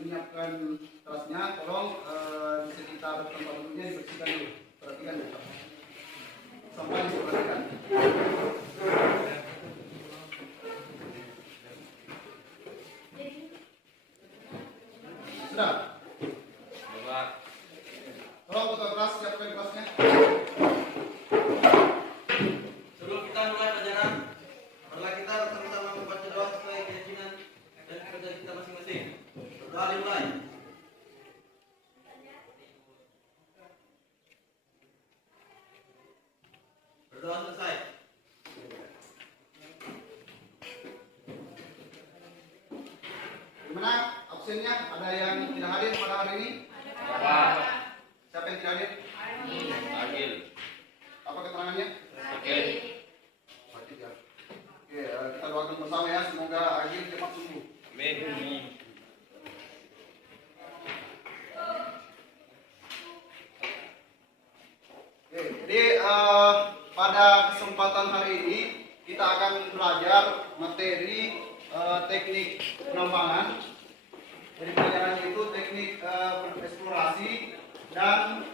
menyiapkan tasnya, tolong di sekitar tempat duduknya dibersihkan dulu. Perhatikan ya, sampai diperhatikan. Sudah. Tolong buka kelas, siapkan kelasnya. Sebelum kita mulai pelajaran, marilah kita bersama-sama membaca doa sesuai keyakinan dan kepercayaan kita masing-masing. Berdoa dimulai. Berdoa selesai. Gimana absennya? Ada yang tidak hadir pada hari ini? Siapa yang tidak hadir? Agil. Apa keterangannya? Agil. Oke, kita doakan bersama ya, semoga Agil cepat sembuh. Amin. Oke, jadi pada kesempatan hari ini kita akan belajar materi teknik penambangan. Jadi pelajarannya itu teknik eksplorasi dan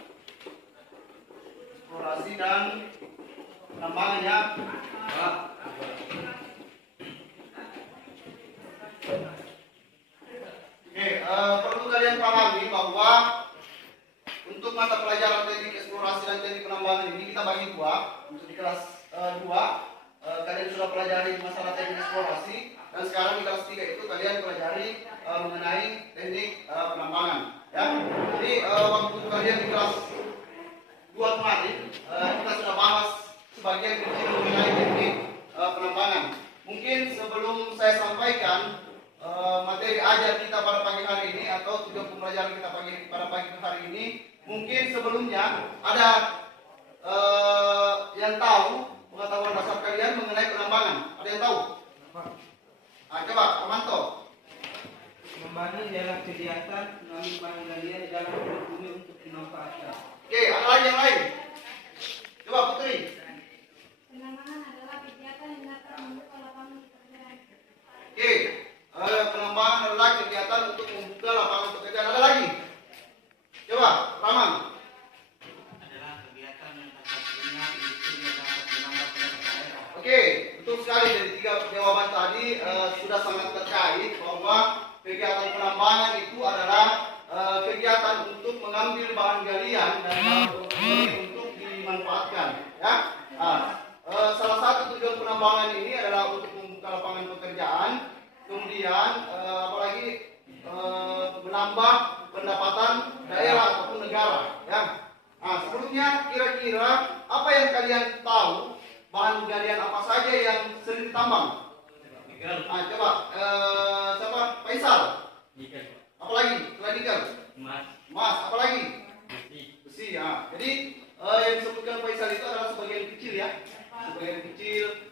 penambangan ya. Oke, perlu kalian pahami bahwa untuk mata pelajaran teknik eksplorasi dan teknik penambangan ini kita bagi dua. Untuk di kelas 2 kalian sudah pelajari masalah teknik eksplorasi, dan sekarang di kelas 3 itu kalian pelajari mengenai teknik penambangan ya. Jadi waktu kalian di kelas 2 kemarin kita sudah bahas sebagian kecil mengenai teknik penambangan. Mungkin sebelum saya sampaikan materi ajar kita pada pagi hari ini atau tujuan pembelajaran kita pada pagi hari ini, mungkin sebelumnya ada yang tahu pengetahuan dasar kalian mengenai penambangan. Ada yang tahu? Coba Amanto. Penambangan adalah kegiatan mengambil bahan galian dalam bumi untuk dimanfaatkan. Oke, ada lagi yang lain? Coba Putri. Penambangan adalah kegiatan yang dapat membuka lapangan pekerjaan. Oke, penambangan adalah kegiatan untuk membuka lapangan pekerjaan. Ada lagi? Coba, Rahman. Adalah kegiatan yang satu-satunya industri yang dapat menambah pendapatan daerah. Oke, betul sekali dari 3 jawaban tadi sudah sangat terkait bahwa kegiatan penambangan itu adalah kegiatan untuk mengambil bahan galian dan untuk dimanfaatkan. Ya, salah satu tujuan penambangan ini adalah untuk membuka lapangan pekerjaan, kemudian apalagi menambah pendapatan daerah ataupun negara. Ya, sebelumnya kira-kira apa yang kalian tahu bahan galian apa saja yang sering ditambang? Coba siapa? Faisal. Apa lagi? Selain nikel? Emas. Apa lagi? Besi. Ya. Jadi yang disebutkan Faisal itu adalah sebagian kecil ya. Sebagian kecil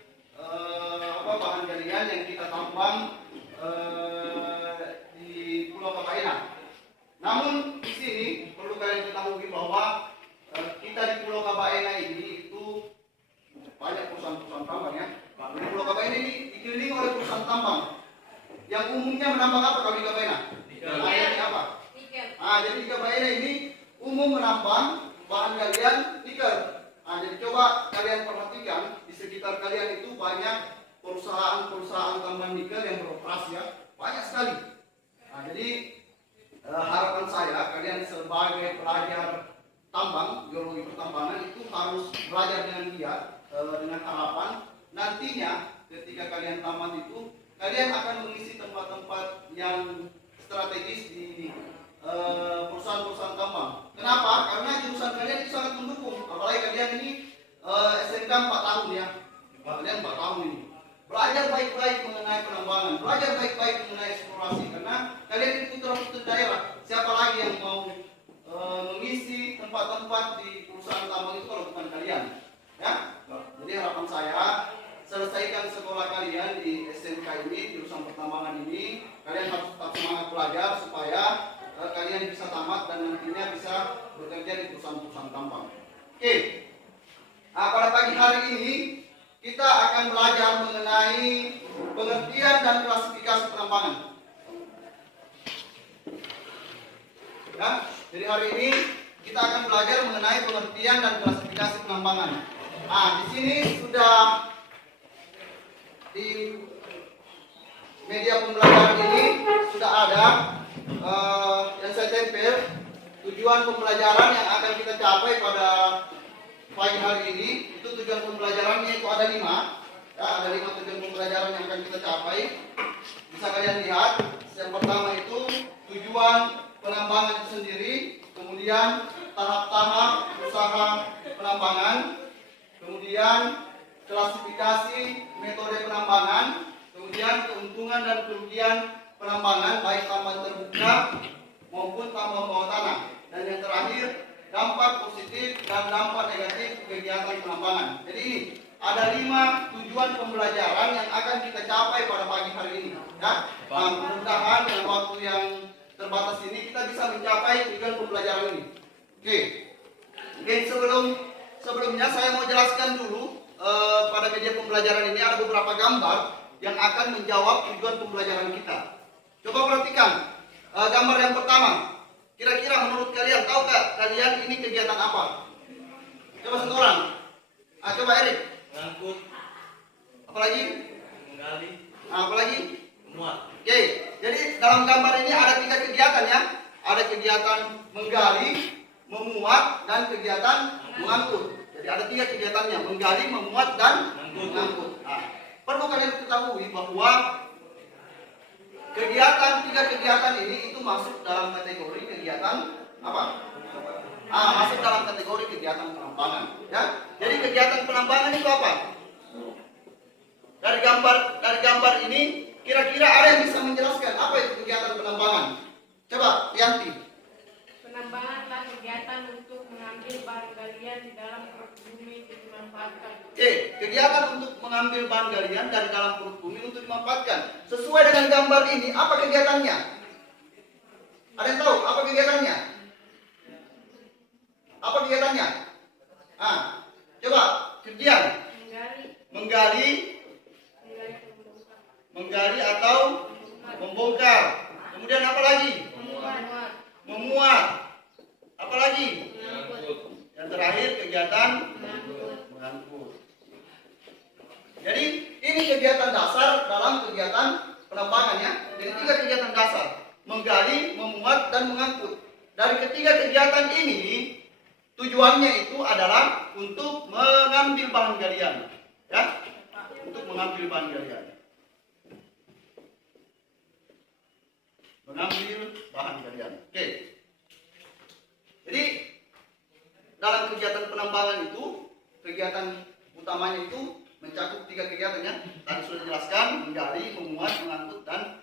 bahan galian yang kita tambang di Pulau Kabaena. Namun di sini perlu kalian ketahui bahwa kita di Pulau Kabaena ini itu banyak perusahaan-perusahaan tambang ya. Di Pulau Kabaena ini dikelilingi oleh perusahaan tambang. Yang umumnya menambang apa kalau di Kabaena? Ini apa? Jadi di Kabaena ini umum menambang bahan galian nikel. Jadi coba kalian perhatikan di sekitar kalian itu banyak perusahaan-perusahaan tambang nikel yang beroperasi ya, banyak sekali. Jadi harapan saya kalian sebagai pelajar tambang, geologi pertambangan itu harus belajar dengan giat, dengan harapan nantinya ketika kalian tamat itu kalian akan mengisi tempat-tempat yang strategis di perusahaan-perusahaan tambang. Kenapa? Karena jurusan kalian itu sangat mendukung. Apalagi kalian ini SMK 4 tahun ya. Kalian 4 tahun ini. Belajar baik-baik mengenai penambangan, belajar baik-baik mengenai eksplorasi. Karena kalian ini putra-putri daerah. Siapa lagi yang mau mengisi tempat-tempat di perusahaan tambang itu kalau bukan kalian? Ya. Jadi harapan saya selesaikan sekolah kalian di SMK ini, jurusan pertambangan ini. Kalian harus tetap semangat belajar supaya kalian bisa tamat dan nantinya bisa bekerja di perusahaan-perusahaan tambang. Oke. Pada pagi hari ini kita akan belajar mengenai pengertian dan klasifikasi penambangan. Ya, jadi hari ini kita akan belajar mengenai pengertian dan klasifikasi penambangan. Nah, di sini sudah di media pembelajaran ini sudah ada yang saya tempel tujuan pembelajaran yang akan kita capai pada pagi hari ini. Itu tujuan pembelajarannya itu ada 5. Ya, ada 5 tujuan pembelajaran yang akan kita capai. Bisa kalian lihat. Yang pertama itu tujuan penambangan itu sendiri, kemudian tahap-tahap usaha penambangan, kemudian klasifikasi metode penambangan, kemudian keuntungan dan kerugian penambangan baik tambang terbuka maupun tambang bawah tanah, dan yang terakhir dampak positif dan dampak negatif kegiatan penambangan. Jadi ini ada 5 tujuan pembelajaran yang akan kita capai pada pagi hari ini. Ya, mudah-mudahan dengan waktu yang terbatas ini kita bisa mencapai tujuan pembelajaran ini. Oke, mungkin sebelumnya saya mau jelaskan dulu pada media pembelajaran ini ada beberapa gambar yang akan menjawab tujuan pembelajaran kita. Coba perhatikan gambar yang pertama. Kira-kira menurut kalian, tahukah kalian ini kegiatan apa? Coba satu orang. Coba Erik. Ngangkut, Apalagi? menggali, Apalagi? memuat. Oke, jadi dalam gambar ini ada 3 kegiatan ya. Ada kegiatan menggali, memuat, dan kegiatan mengangkut. Jadi ada 3 kegiatannya, menggali, memuat, dan mengangkut. Nah, perlu kalian ketahui bahwa tiga kegiatan ini itu masuk dalam kategori kegiatan apa? Masuk dalam kategori kegiatan penambangan. Ya, jadi kegiatan penambangan itu apa? Dari gambar ini kira-kira ada yang bisa menjelaskan apa itu kegiatan penambangan? Coba, Yanti. Penambangan adalah kegiatan untuk mengambil bahan galian di dalam perut bumi untuk dimanfaatkan. Kegiatan untuk mengambil bahan galian dari dalam perut bumi untuk dimanfaatkan. Sesuai dengan gambar ini, apa kegiatannya? Ada yang tahu apa kegiatannya? Apa kegiatannya? Coba, kerjaan. Menggali atau membongkar. Kemudian apa lagi? Memuat. Apa lagi? Yang terakhir kegiatan mengangkut. Jadi ini kegiatan dasar dalam kegiatan penambangan ya. Jadi 3 kegiatan dasar: menggali, memuat, dan mengangkut. Dari ketiga kegiatan ini tujuannya itu adalah untuk mengambil bahan galian, ya, untuk mengambil bahan galian. Mengambil bahan galian. Oke. Jadi dalam kegiatan penambangan itu, kegiatan utamanya itu mencakup 3 kegiatan ya. Tadi sudah dijelaskan, menggali, memuat, mengangkut, dan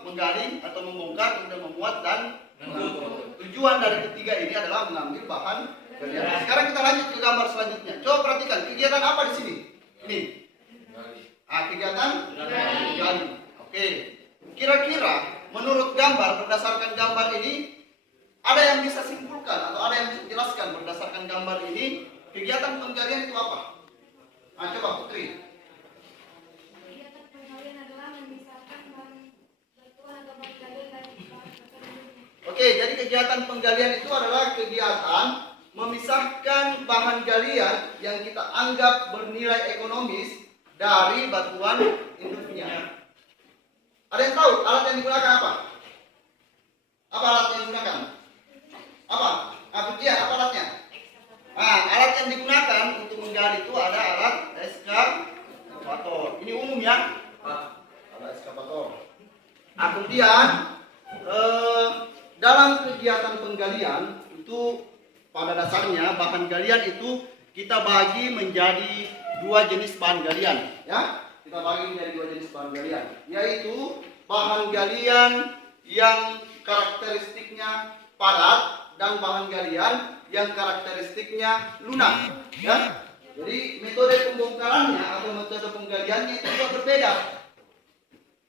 menggali atau membongkar, kemudian memuat dan mengangkut. Tujuan dari ketiga ini adalah mengambil bahan galian. Sekarang kita lanjut ke gambar selanjutnya. Coba perhatikan kegiatan apa di sini? Ini. Kegiatan menggali. Oke. Kira-kira menurut gambar, berdasarkan gambar ini, ada yang bisa simpulkan atau ada yang bisa jelaskan berdasarkan gambar ini kegiatan penggalian itu apa? Coba Putri. Kegiatan penggalian adalah memisahkan bahan batuan atau bahan galian dari bahan tersebut. Oke, jadi kegiatan penggalian itu adalah kegiatan memisahkan bahan galian yang kita anggap bernilai ekonomis dari batuan induknya. Ada yang tahu alat yang digunakan apa? Apa alat yang digunakan? Apa? Pujian, apa alatnya? Alat yang digunakan untuk menggali itu ada alat eskavator. Ini umum ya? Alat eskavator. Kemudian dalam kegiatan penggalian itu pada dasarnya bahan galian itu kita bagi menjadi 2 jenis bahan galian, ya. Kita bagi menjadi 2 jenis bahan galian, yaitu bahan galian yang karakteristiknya padat dan bahan galian yang karakteristiknya lunak, ya. Jadi metode pembongkarannya atau metode penggaliannya itu juga berbeda,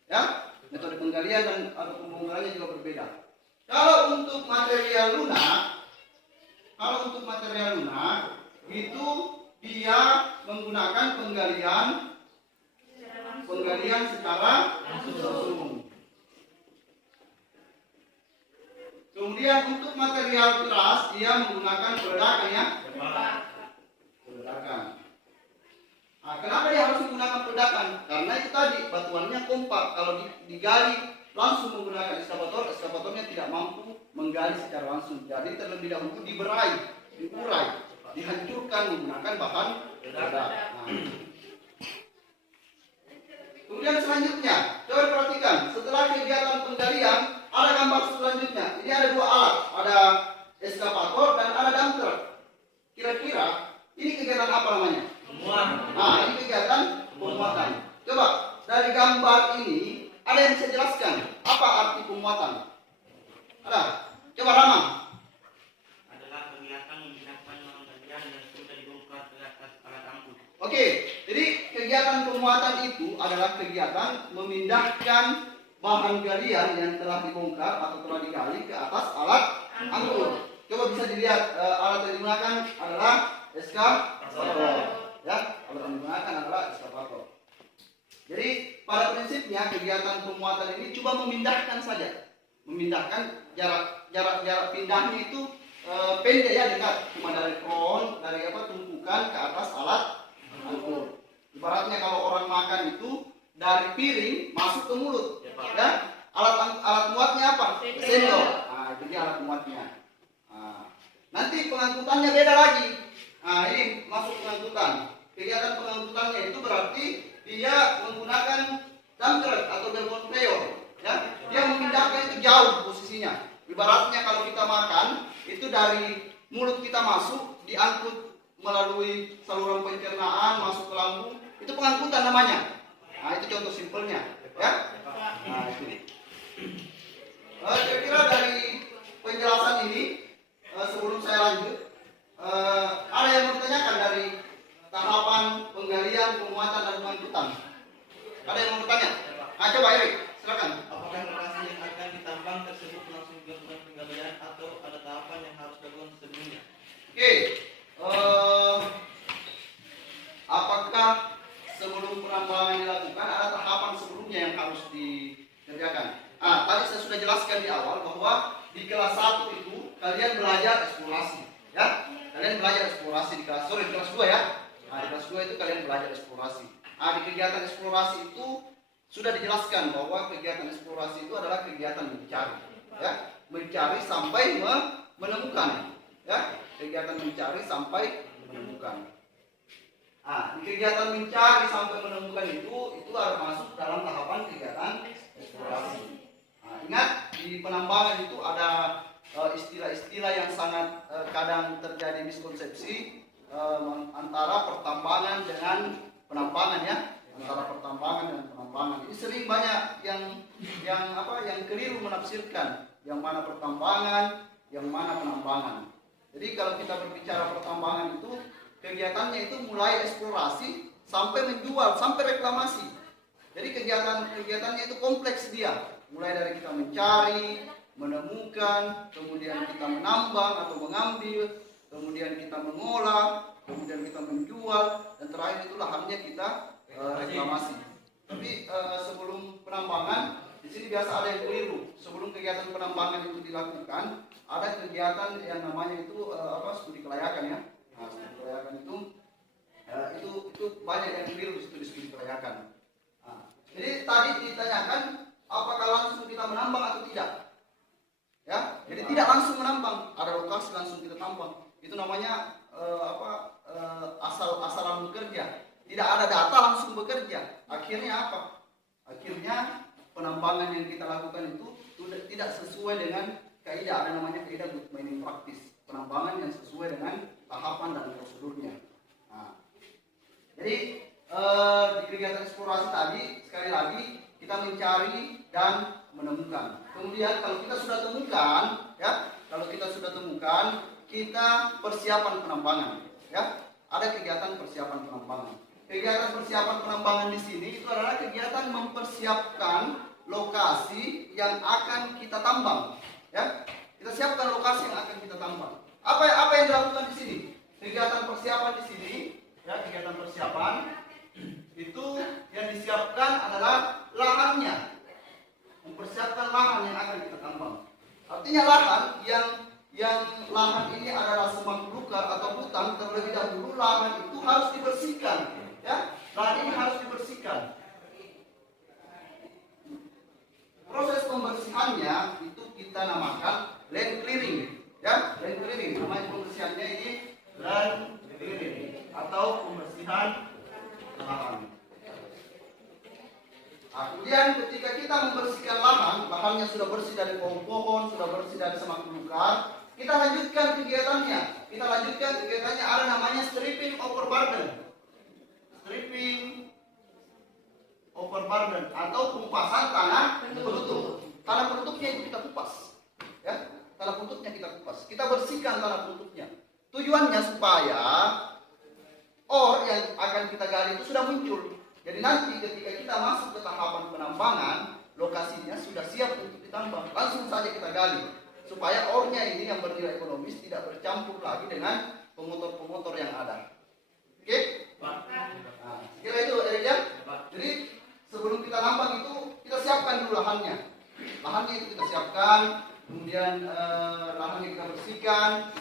ya. Metode penggalian dan atau pembongkarannya juga berbeda. Kalau untuk material lunak itu dia menggunakan penggalian secara langsung. Kemudian untuk material keras dia menggunakan peledakan ya. Peledakan. Nah, kenapa dia harus menggunakan peledakan? Karena itu tadi batuannya kompak. Kalau digali langsung menggunakan eskavator, eskavatornya tidak mampu menggali secara langsung. Jadi terlebih dahulu diberai, diurai, dihancurkan menggunakan bahan peledak. Nah. Kemudian selanjutnya, coba perhatikan, setelah kegiatan penggalian ada gambar selanjutnya. Ini ada dua alat, ada eskavator dan ada dump truck. Kira-kira ini kegiatan apa namanya? Nah, ini kegiatan pemuatan. Coba dari gambar ini ada yang bisa jelaskan apa arti pemuatan? Ada? Coba Rama. Adalah kegiatan memindahkan bagian yang sudah dibongkar ke atas alat angkut. Oke, jadi kegiatan pemuatan itu adalah kegiatan memindahkan bahan galian yang telah dibongkar atau telah digali ke atas alat angkut. Coba bisa dilihat alat yang digunakan adalah eskavator. Ya, alat yang digunakan adalah eskavator. Jadi pada prinsipnya kegiatan pemuatan ini coba memindahkan saja, memindahkan jarak pindahnya itu pendek ya, dekat, cuma dari pohon, dari tumpukan ke atas alat angkut. Ibaratnya kalau orang makan itu dari piring masuk ke mulut, ya. Alat muatnya apa? Sendok. Nah, itu dia alat muatnya. Nah, nanti pengangkutannya beda lagi. Nah, ini masuk pengangkutan. Kegiatan pengangkutannya itu berarti dia menggunakan dump truck atau conveyor, ya. Dia memindahkan itu jauh posisinya. Ibaratnya kalau kita makan itu dari mulut kita masuk, diangkut melalui saluran pencernaan masuk ke lambung, itu pengangkutan namanya. Nah, itu contoh simpelnya, ya. Nah, itu. Kira-kira dari penjelasan ini sebelum saya lanjut, ada yang mau ditanyakan dari tahapan penggalian, pemuatan dan pengangkutan? Ada yang mau bertanya? Nah, coba Erik, silakan. Apakah lokasi yang akan ditambang tersebut langsung dilakukan penggalian atau ada tahapan yang harus dilakukan sebelumnya? Oke, apakah sebelum penambangan dilakukan ada tahapan sebelumnya yang harus dikerjakan? Tadi saya sudah jelaskan di awal bahwa di kelas 1 itu kalian belajar eksplorasi, ya. Kalian belajar eksplorasi di kelas 2 ya. Di kelas 2 itu kalian belajar eksplorasi. Di kegiatan eksplorasi itu sudah dijelaskan bahwa kegiatan eksplorasi itu adalah kegiatan mencari, ya. Mencari sampai menemukan, ya. Kegiatan mencari sampai menemukan. Di kegiatan mencari sampai menemukan itu ada masuk dalam tahapan kegiatan eksplorasi. Ingat, di penambangan itu ada istilah-istilah yang sangat kadang terjadi miskonsepsi antara pertambangan dengan penambangan, ya. Antara pertambangan dan penambangan. Ini sering banyak yang keliru menafsirkan yang mana pertambangan, yang mana penambangan. Jadi kalau kita berbicara pertambangan itu kegiatannya itu mulai eksplorasi sampai menjual, sampai reklamasi. Jadi kegiatannya itu kompleks dia. Mulai dari kita mencari, menemukan, kemudian kita menambang atau mengambil, kemudian kita mengolah, kemudian kita menjual, dan terakhir itu lahannya kita reklamasi. Tapi sebelum penambangan, di sini biasa ada yang keliru. Sebelum kegiatan penambangan itu dilakukan, ada kegiatan yang namanya itu studi kelayakan, ya. Nah, studi kelayakan itu banyak yang keliru di studi kelayakan. Jadi tadi ditanyakan apakah langsung kita menambang atau tidak, ya. Jadi tidak langsung menambang, ada lokasi langsung kita tambang. Itu namanya asal-asalan bekerja. Tidak ada data langsung bekerja. Akhirnya apa? Akhirnya penambangan yang kita lakukan itu tidak sesuai dengan kaidah, ada namanya kaidah good mining practice. Penambangan yang sesuai dengan tahapan dan prosedurnya. Nah, jadi di kegiatan eksplorasi tadi sekali lagi kita mencari dan menemukan. Kemudian kalau kita sudah temukan, ya, kita persiapan penambangan, ya. Ada kegiatan persiapan penambangan. Kegiatan persiapan penambangan di sini itu adalah kegiatan mempersiapkan lokasi yang akan kita tambang, ya. Kita siapkan lokasi yang akan kita tambang. Apa yang dilakukan di sini? Kegiatan persiapan di sini, ya, kegiatan persiapan itu yang disiapkan adalah lahannya. Mempersiapkan lahan yang akan kita tambang. Artinya lahan yang lahan ini adalah semak belukar atau hutan, terlebih dahulu lahan itu harus dibersihkan, ya. Lahan ini harus dibersihkan. Proses pembersihannya itu kita namakan land clearing, ya, land clearing. Namanya pembersihannya ini land clearing atau pembersihan lahan. Nah, kemudian ketika kita membersihkan lahan, lahannya sudah bersih dari pohon-pohon, sudah bersih dari semak belukar, kita lanjutkan kegiatannya. Kita lanjutkan kegiatannya, ada namanya stripping overburden. Stripping overburden atau kupasan tanah penutup. Tanah penutupnya itu kita kupas, ya. Tanah penutupnya kita kupas. Kita bersihkan tanah penutupnya. Tujuannya supaya ore yang akan kita gali itu sudah muncul. Jadi nanti ketika kita masuk ke tahapan penambangan, lokasinya sudah siap untuk ditambang. Langsung saja kita gali. Supaya ore-nya ini yang bernilai ekonomis tidak bercampur lagi dengan pemotor-pemotor yang ada. Oke? Nah, kira itu ya. Jadi sebelum kita nambang itu, kita siapkan dulu lahannya. Lahannya itu kita siapkan, kemudian lahannya kita bersihkan,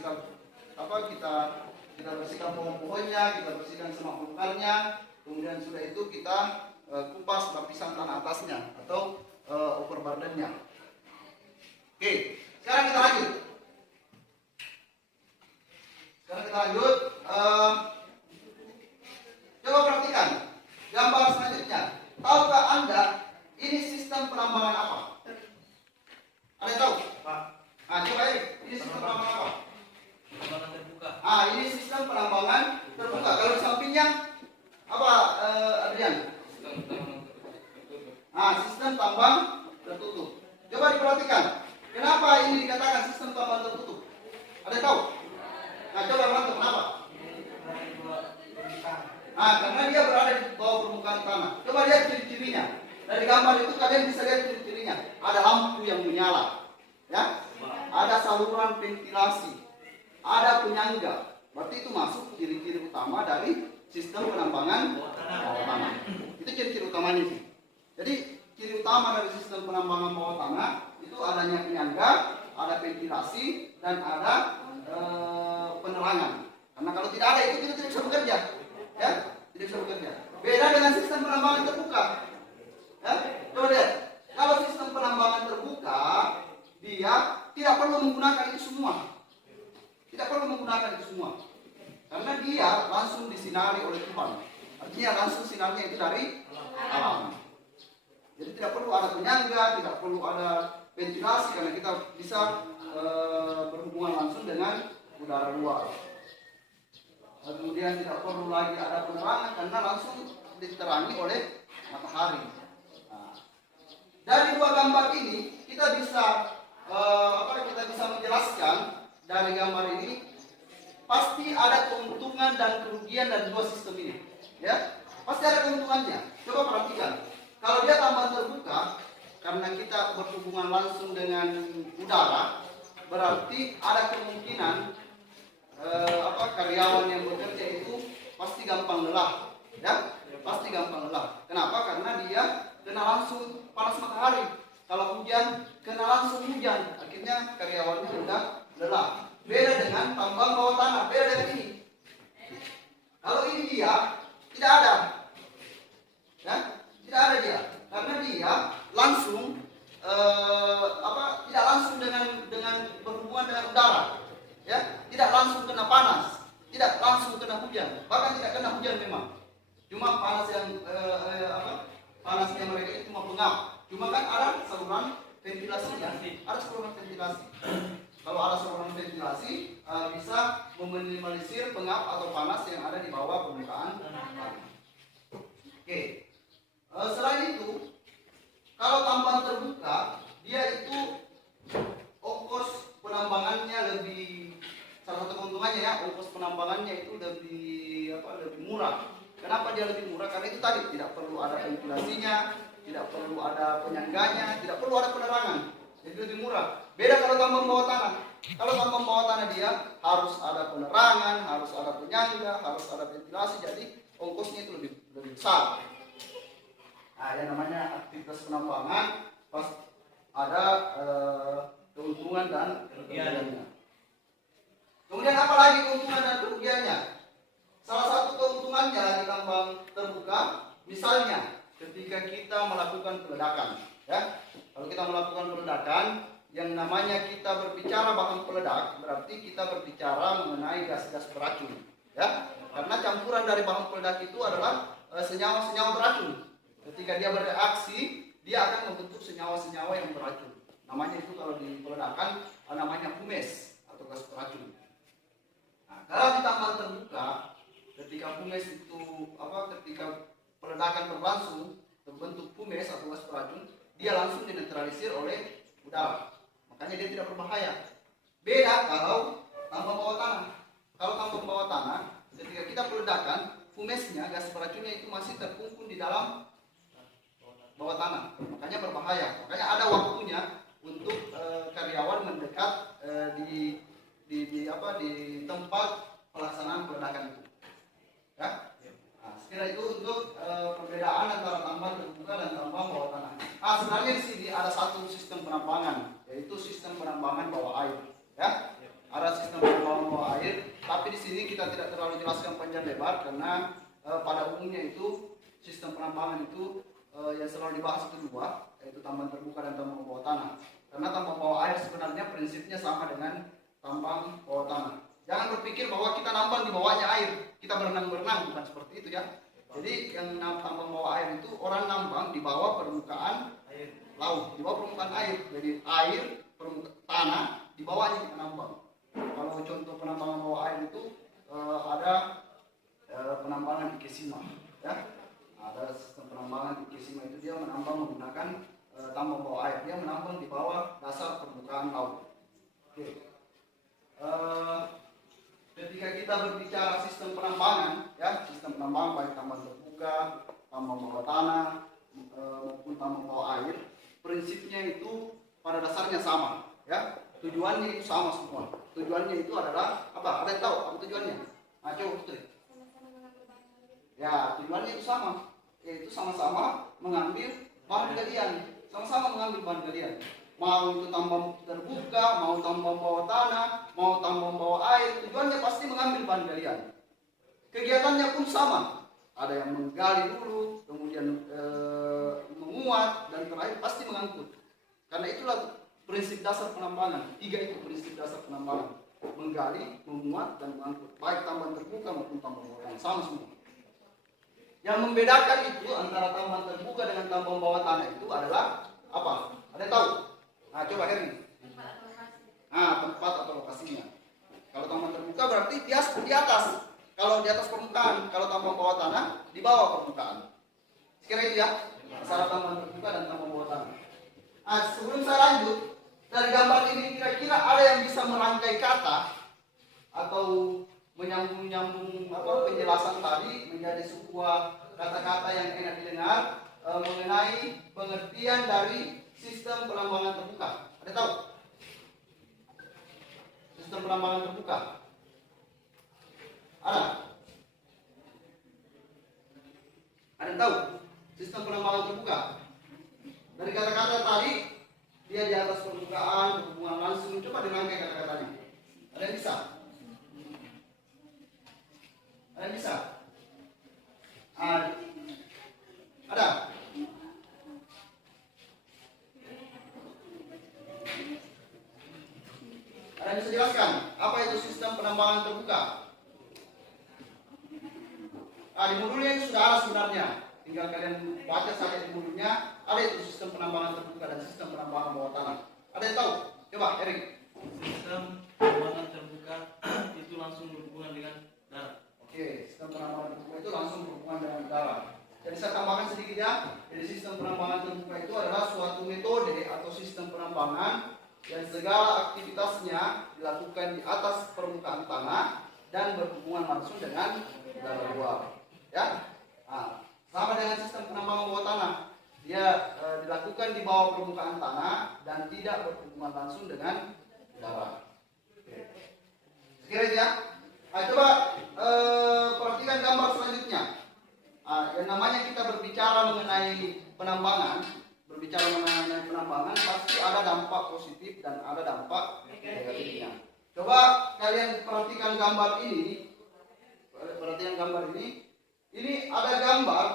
kita bersihkan pohon-pohonnya, kita bersihkan semak belukarnya. Kemudian sudah itu kita kupas lapisan tanah atasnya atau overburdennya. Oke, sekarang kita lanjut. Coba perhatikan gambar selanjutnya. Tahukah Anda ini sistem penambangan apa? Ada yang tahu? Pak, Coba ini sistem penambangan apa? Penambangan terbuka. Ini sistem penambangan terbuka. Kalau di sampingnya apa, Adrian? Sistem tambang tertutup. Coba diperhatikan. Kenapa ini dikatakan sistem tambang tertutup? Ada yang tahu? Coba bantu kenapa? Karena dia berada di bawah permukaan tanah. Coba lihat ciri-cirinya. Dari gambar itu kalian bisa lihat ciri-cirinya. Ada lampu yang menyala, ya. Ada saluran ventilasi. Ada penyangga. Berarti itu masuk ciri-ciri utama dari sistem penambangan bawah tanah. Itu ciri-ciri utamanya sih. Jadi ciri utama dari sistem penambangan bawah tanah itu adanya penyangga, ada ventilasi, dan ada penerangan. Karena kalau tidak ada itu kita tidak bisa bekerja, ya, tidak bisa bekerja. Beda dengan sistem penambangan terbuka. Ya, coba lihat. Kalau sistem penambangan terbuka, dia tidak perlu menggunakan itu semua. Tidak perlu menggunakan itu semua. Karena dia langsung disinari oleh Tuhan. Artinya langsung sinarnya itu dari alam. Jadi tidak perlu ada penyangga, tidak perlu ada ventilasi karena kita bisa berhubungan langsung dengan udara luar. Kemudian tidak perlu lagi ada penerangan karena langsung diterangi oleh matahari. Dari dua gambar ini kita bisa menjelaskan dari gambar ini pasti ada keuntungan dan kerugian dari dua sistem ini, ya. Pasti ada keuntungannya. Coba perhatikan. Kalau dia tambang terbuka, karena kita berhubungan langsung dengan udara, berarti ada kemungkinan karyawan yang bekerja itu pasti gampang lelah, ya. Pasti gampang lelah. Kenapa? Karena dia kena langsung panas matahari. Kalau hujan, kena langsung hujan. Akhirnya karyawannya sudah lelah. Beda dengan tambang bawah tanah, beda dengan ini. Kalau ini dia tidak ada, ya, tidak ada dia, karena dia langsung tidak langsung dengan berhubungan dengan udara, ya, tidak langsung kena panas, tidak langsung kena hujan, bahkan tidak kena hujan memang. Cuma panas yang panasnya mereka itu cuma pengap. Cuma kan ada saluran ventilasinya, ada saluran ventilasi. Kalau ada saluran ventilasi bisa meminimalisir pengap atau panas yang ada di bawah permukaan tanah. Oke. Selain itu, kalau tambang terbuka, dia itu ongkos penambangannya lebih, salah satu keuntungannya ya, ongkos penambangannya itu lebih murah. Kenapa dia lebih murah? Karena itu tadi tidak perlu ada ventilasinya, tidak perlu ada penyangganya, tidak perlu ada penerangan. Jadi lebih murah. Beda kalau tambang bawah tanah. Kalau tambang bawah tanah dia harus ada penerangan, harus ada penyangga, harus ada ventilasi. Jadi ongkosnya itu lebih besar. Yang namanya aktivitas penambangan pas ada keuntungan dan kerugiannya. Kemudian apa lagi keuntungan dan kerugiannya? Salah satu keuntungannya di tambang terbuka, misalnya ketika kita melakukan peledakan, ya. Kalau kita melakukan peledakan, yang namanya kita berbicara bahan peledak, berarti kita berbicara mengenai gas-gas beracun, ya. Karena campuran dari bahan peledak itu adalah senyawa-senyawa beracun. Ketika dia bereaksi, dia akan membentuk senyawa-senyawa yang beracun. Namanya itu kalau di peledakan namanya fumes atau gas beracun. Nah, kalau di tambang terbuka, ketika fumes itu ketika peledakan berlangsung terbentuk fumes atau gas beracun, dia langsung dinetralisir oleh udara. Makanya dia tidak berbahaya. Beda kalau tambang bawah tanah. Kalau tambang bawah tanah, ketika kita peledakan, fumesnya, gas beracunnya itu masih terkumpul di dalam bawah tanah. Makanya berbahaya. Makanya ada waktunya untuk karyawan mendekat di tempat pelaksanaan peledakan itu. Ya? Nah, sekira itu untuk perbedaan antara tambang terbuka dan tambang bawah tanah. Sebenarnya di sini ada satu sistem penambangan, yaitu sistem penambangan bawah air. Ya, ada sistem penambangan bawah air, tapi di sini kita tidak terlalu jelaskan panjang lebar karena pada umumnya itu sistem penambangan itu yang selalu dibahas itu dua, yaitu tambang terbuka dan tambang bawah tanah. Karena tambang bawah air sebenarnya prinsipnya sama dengan tambang bawah tanah. Jangan berpikir bahwa kita nambang di bawahnya air, kita berenang-berenang, bukan seperti itu ya. Jadi yang tambang bawah air itu orang nambang di bawah permukaan laut, di bawah permukaan air. Jadi air, tanah, di bawahnya kita nambang. Kalau contoh penambangan bawah air itu ada penambangan Ikesima, ya. Ada sistem penambangan Ikesima itu dia menambang menggunakan tambang bawah air, dia menambang di bawah dasar permukaan laut. Oke. Ketika kita berbicara sistem penambangan, ya, sistem penambangan baik tambang terbuka, tambang bawah tanah maupun tambang bawah air, prinsipnya itu pada dasarnya sama, ya. Tujuannya itu sama semua. Tujuannya itu adalah apa? Ada yang tahu apa tujuannya? Coba Putri. Ya, tujuannya itu sama, yaitu sama-sama mengambil bahan galian, sama-sama mengambil bahan galian. Mau itu tambang terbuka, mau tambang bawah tanah, mau tambang bawah air, tujuannya pasti mengambil bahan galian. Kegiatannya pun sama. Ada yang menggali dulu, kemudian menguat, dan terakhir pasti mengangkut. Karena itulah prinsip dasar penambangan. 3 itu prinsip dasar penambangan: menggali, menguat, dan mengangkut. Baik tambang terbuka maupun tambang bawah tanah, sama semua. Yang membedakan itu antara tambang terbuka dengan tambang bawah tanah itu adalah apa? Ada yang tahu? Coba Heri. Tempat atau lokasinya. Kalau tambang terbuka berarti di atas. Kalau di atas permukaan. Kalau tambang bawah tanah di bawah permukaan. Sekira itu ya. Masalah tambang terbuka dan tambang bawah tanah. Sebelum saya lanjut, dari gambar ini kira-kira ada yang bisa merangkai kata atau menyambung-nyambung penjelasan tadi menjadi sebuah kata-kata yang enak didengar mengenai pengertian dari sistem penambangan terbuka. Ada tahu? Sistem penambangan terbuka. Ada? Ada yang tahu? Sistem penambangan terbuka. Dari kata-kata tadi, dia di atas permukaan, berhubungan langsung. Coba dirangkai kata-katanya. Ada yang bisa? Ada yang bisa? Ada? Ada yang bisa jelaskan? Apa itu sistem penambangan terbuka? Di modulnya itu sudah ada sebenarnya. Tinggal kalian baca saja di modulnya. Ada itu sistem penambangan terbuka dan sistem penambangan bawah tanah. Ada yang tahu? Coba, Erik. Sistem penambangan terbuka itu langsung berhubungan dengan darat. Oke, sistem penambangan terbuka itu langsung berhubungan dengan darat. Jadi saya tambahkan sedikit ya. Jadi sistem penambangan terbuka itu adalah suatu metode atau sistem penambangan yang segala aktivitasnya dilakukan di atas permukaan tanah dan berhubungan langsung dengan darat luar. Ya, sama dengan sistem penambangan bawah tanah. Dia dilakukan di bawah permukaan tanah dan tidak berhubungan langsung dengan darat. Sekira ya. Coba perhatikan gambar selanjutnya. Yang namanya kita berbicara mengenai penambangan, berbicara mengenai penambangan pasti ada dampak positif dan ada dampak negatifnya. Coba kalian perhatikan gambar ini. Perhatikan gambar ini. Ini ada gambar.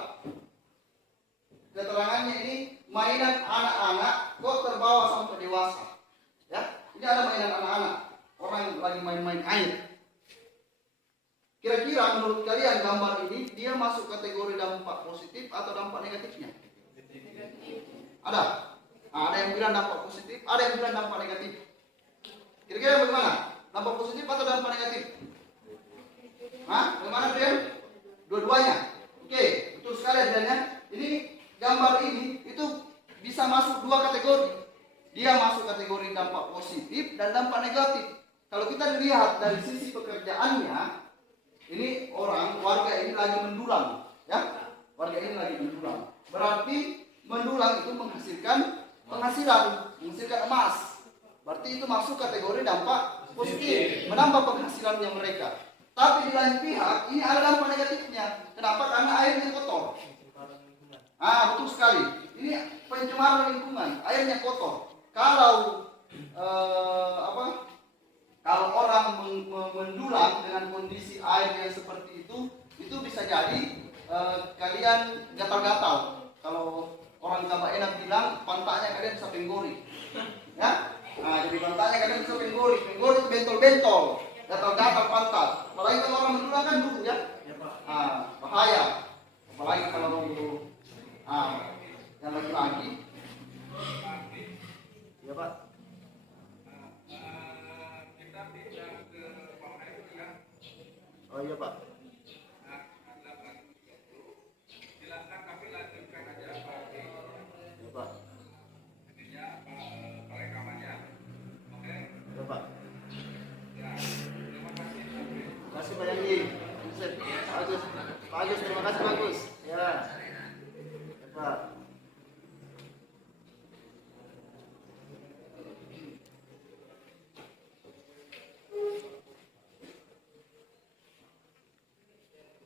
Keterangannya ini mainan anak-anak kok terbawa sampai dewasa. Ya, ini ada mainan anak-anak. Orang yang lagi main-main air. Kira-kira menurut kalian gambar ini dia masuk kategori dampak positif atau dampak negatifnya? Ada? Nah, ada yang bilang dampak positif, ada yang bilang dampak negatif. Kira-kira bagaimana? Dampak positif atau dampak negatif? Hah? Bagaimana Brian? Dua-duanya. Oke, betul sekali adanya. Ini gambar ini itu bisa masuk dua kategori. Dia masuk kategori dampak positif dan dampak negatif. Kalau kita lihat dari sisi pekerjaannya, ini warga ini lagi mendulang, ya. Warga ini lagi mendulang. Berarti mendulang itu menghasilkan penghasilan, menghasilkan emas. Berarti itu masuk kategori dampak positif, menambah penghasilannya mereka. Tapi di lain pihak ini ada dampak negatifnya. Kenapa? Karena airnya kotor. Betul sekali. Ini pencemaran lingkungan, airnya kotor. Kalau kalau orang mendulang dengan kondisi air yang seperti itu bisa jadi kalian gatal-gatal. Kalau orang Kabaena bilang pantatnya kalian bisa penggori, ya. Nah, jadi pantatnya kalian bisa penggori itu bentol-bentol, gatal-gatal pantat. Apalagi kalau orang mendulang kan dulu ya, bahaya. Apalagi kalau yang lagi-lagi, ya Pak. Oh iya Pak. Silakan kami lanjutkan aja Pak. Ya Pak. Intinya perekamannya. Oke. Ya Pak. Ya. Terima kasih. Terima kasih Pak Yandi. Bagus. Bagus, terima kasih bagus. Ya. Ya Pak.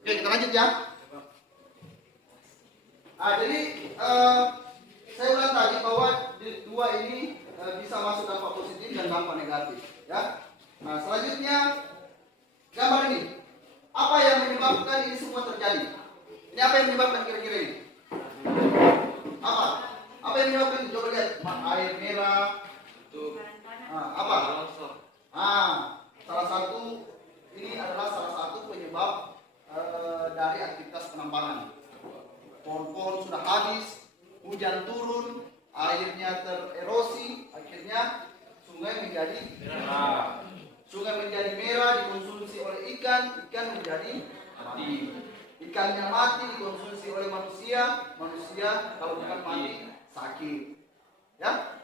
Oke, kita lanjut ya. Jadi saya ulang tadi bahwa dua ini bisa masuk dampak positif dan dampak negatif. Ya. Nah, selanjutnya gambar ini. Apa yang menyebabkan ini semua terjadi? Ini apa yang menyebabkan kira-kira ini? Apa? Apa yang menyebabkan itu? Coba lihat. Air merah. Apa? Salah satu ini adalah salah satu penyebab dari aktivitas penambangan. Pohon-pohon sudah habis, hujan turun, airnya tererosi, akhirnya sungai menjadi merah, dikonsumsi oleh ikan menjadi mati. Ikannya mati dikonsumsi oleh manusia kalau bukan mati sakit. Ya?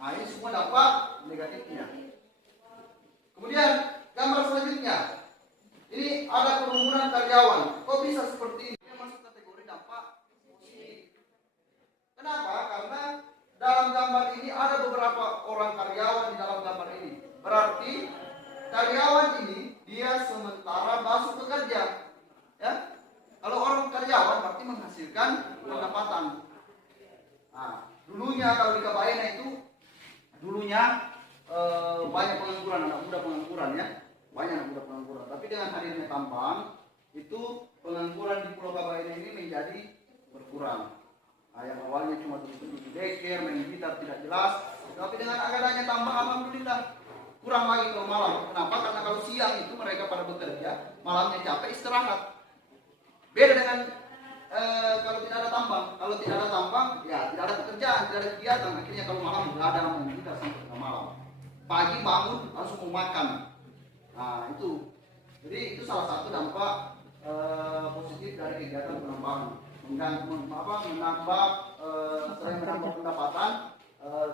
Nah, ini semua dampak negatifnya. Kemudian gambar selanjutnya. Ini ada kerumunan karyawan. Kok bisa seperti ini? Ini masuk kategori dampak positif. Kenapa? Karena dalam gambar ini ada beberapa orang karyawan di dalam gambar ini. Berarti karyawan ini dia sementara masuk bekerja. Ya? Kalau orang karyawan berarti menghasilkan pendapatan. Nah, dulunya kalau di Kabaena itu banyak pengangguran, anak muda pengangguran ya. Banyak anak muda pengangguran. Tapi dengan hadirnya tambang, itu pengangguran di Pulau Kabaena ini menjadi berkurang. Nah, yang awalnya cuma duduk di deker, main gitar tidak jelas. Tapi dengan adanya tambang, alhamdulillah kurang lagi kalau malam. Kenapa? Karena kalau siang itu mereka pada bekerja, malamnya capek istirahat. Beda dengan kalau tidak ada tambang. Kalau tidak ada tambang, ya tidak ada pekerjaan, tidak ada kegiatan. Akhirnya kalau malam begadang main gitar sampai tengah malam. Pagi bangun langsung mau makan. Nah itu, jadi itu salah satu dampak positif dari kegiatan penambangan, menambah selain menambah pendapatan,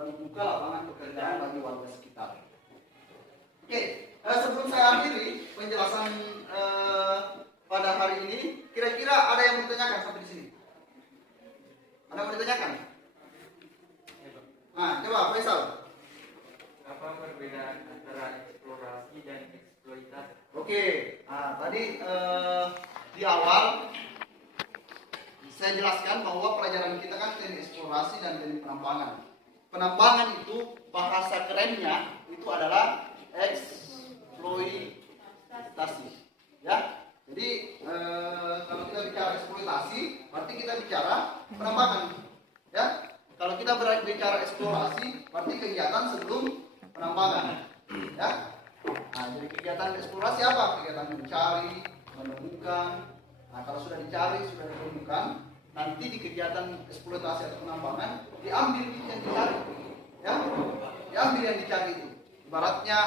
membuka lapangan pekerjaan bagi warga sekitar. Oke, sebelum saya akhiri penjelasan pada hari ini, kira-kira ada yang mau ditanyakan sampai di sini? Ada yang mau ditanyakan? Nah, coba Faisal. Apa perbedaan antara eksplorasi dan eksploitasi? Oke, nah, tadi di awal saya jelaskan bahwa pelajaran kita kan teknik eksplorasi. eksplorasi dan teknik penambangan. Penambangan itu bahasa kerennya itu adalah eksploitasi. Ya, jadi kalau kita bicara eksploitasi, berarti kita bicara penambangan. Ya, kalau kita bicara eksplorasi, berarti kegiatan sebelum penambangan. Ya, nah, jadi kegiatan eksplorasi apa? Kegiatan mencari, menemukan. Nah, kalau sudah dicari, sudah ditemukan, nanti di kegiatan eksploitasi atau penambangan diambil yang dicari. Ya, diambil yang dicari itu. Ibaratnya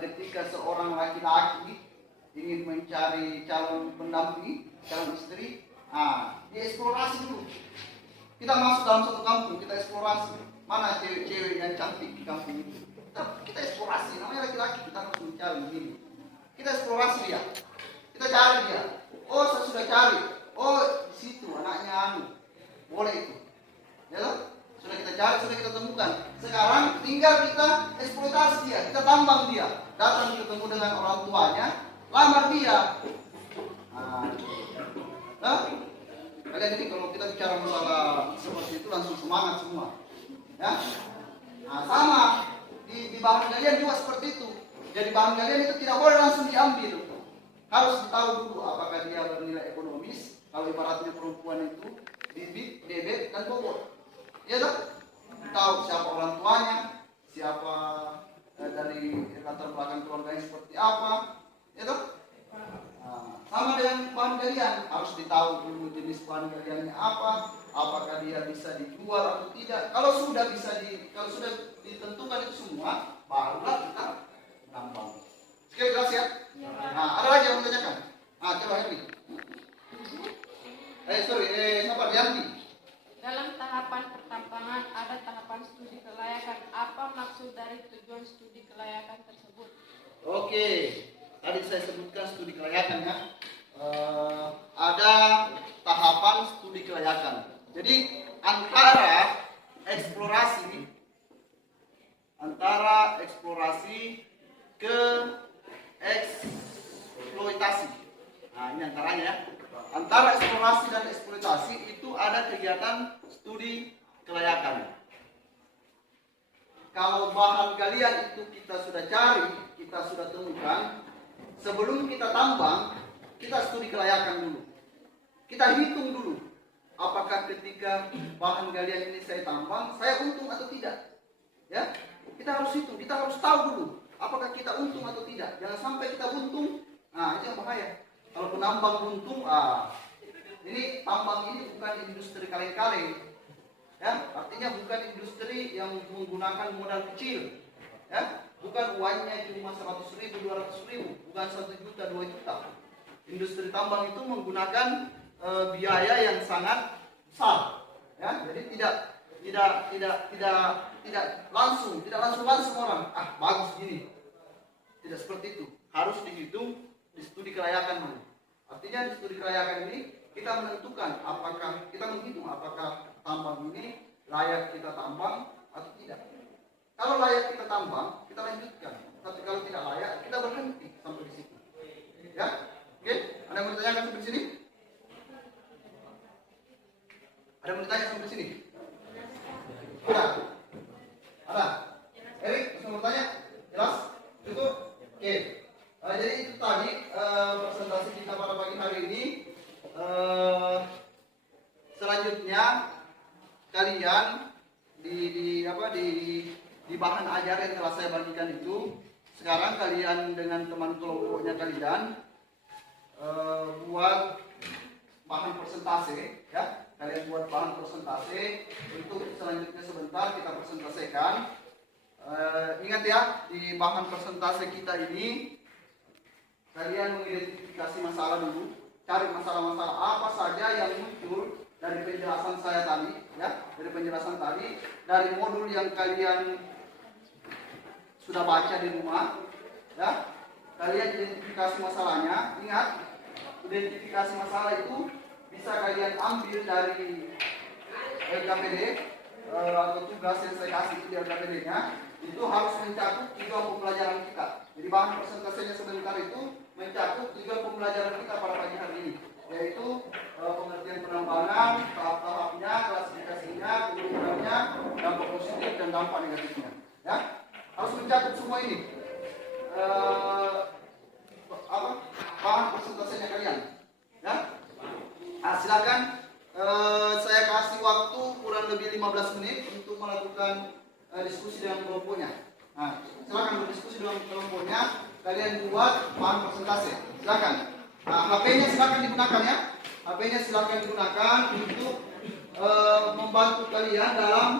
ketika seorang laki-laki ingin mencari calon pendamping, calon istri, dieksplorasi dulu. Kita masuk dalam satu kampung, kita eksplorasi mana cewek-cewek yang cantik di kampung itu. Kita eksplorasi, namanya laki-laki, kita harus mencari begini. Kita eksplorasi dia, kita cari dia. Oh, saya sudah cari. Oh, di situ anaknya boleh itu. Ya toh? Sudah kita cari, sudah kita temukan. Sekarang tinggal kita eksploitasi dia, kita tambang dia. Datang ketemu dengan orang tuanya, lamar dia. Nah, kalian ini kalau kita bicara masalah seperti itu langsung semangat semua. Ya, nah, sama di bahan kalian juga seperti itu. Jadi bahan kalian itu tidak boleh langsung diambil. Harus tahu dulu apakah dia bernilai ekonomis. Kalau ibaratnya perempuan itu bibit, bebek, dan bobot. Ya kan? Tahu siapa orang tuanya, siapa dari latar belakang keluarganya seperti apa. Ya kan? Nah, sama dengan bahan galian, harus ditahu dulu jenis bahan galiannya apa, apakah dia bisa dijual atau tidak. Kalau sudah ditentukan itu semua, barulah kita menambang. Sekali jelas ya? Nah, ada lagi yang menanyakan? Coba Henry. Siapa Yanti? Dalam tahapan pertambangan ada tahapan studi kelayakan. Apa maksud dari tujuan studi kelayakan tersebut? Oke, tadi saya sebutkan studi kelayakan ya. Ada tahapan studi kelayakan. Jadi antara eksplorasi ke eksploitasi. Nah, ini antaranya ya. Antara eksplorasi dan eksploitasi itu ada kegiatan studi kelayakan. Kalau bahan galian itu kita sudah cari, kita sudah temukan, sebelum kita tambang, kita studi kelayakan dulu. Kita hitung dulu, apakah ketika bahan galian ini saya tambang, saya untung atau tidak. Ya, kita harus hitung, kita harus tahu dulu, apakah kita untung atau tidak. Jangan sampai kita untung, itu yang bahaya. Kalau penambang untung, ini tambang ini bukan industri kaleng-kaleng, ya, artinya bukan industri yang menggunakan modal kecil, ya, bukan uangnya cuma 100.000, 200.000, bukan 1 juta, 2 juta. Industri tambang itu menggunakan biaya yang sangat besar, ya, jadi tidak langsung orang, bagus gini, tidak seperti itu, harus dihitung. Di studi kelayakan dulu. Artinya di studi kelayakan ini kita menentukan kita menghitung apakah tambang ini layak kita tambang atau tidak. Kalau layak kita tambang, kita lanjutkan. Tapi kalau tidak layak, kita berhenti sampai di situ. Ya, oke? Ada yang mau ditanyakan sampai di sini? Ada yang mau ditanya sampai di sini? Ada? Erik, mau bertanya? Jelas? Cukup? Oke. Jadi itu tadi presentasi kita pada pagi hari ini. Selanjutnya kalian di bahan ajar yang telah saya bagikan itu, sekarang kalian dengan teman kelompoknya kalian buat bahan persentase, ya. Kalian buat bahan persentase untuk selanjutnya sebentar kita presentasikan. Ingat ya, di bahan persentase kita ini kalian mengidentifikasi masalah dulu, cari masalah-masalah apa saja yang muncul dari penjelasan saya tadi, ya, dari modul yang kalian sudah baca di rumah, ya. Kalian identifikasi masalahnya. Ingat, identifikasi masalah itu bisa kalian ambil dari LKPD atau tugas yang saya kasih di LKPD-nya. Itu harus mencakup 3 pembelajaran kita. Jadi bahan presentasinya sebentar itu mencakup 3 pembelajaran kita pada pagi hari ini, yaitu pengertian penambangan, tahap-tahapnya, klasifikasi dampak negatifnya. Ya, harus mencakup semua ini. Bahan persentasenya kalian. Ya, silakan. Saya kasih waktu kurang lebih 15 menit untuk melakukan diskusi dengan kelompoknya. Nah, silakan berdiskusi dengan kelompoknya. Kalian buat bahan persentase. Silakan. HP-nya silakan digunakan ya. HP-nya silakan digunakan untuk membantu kalian dalam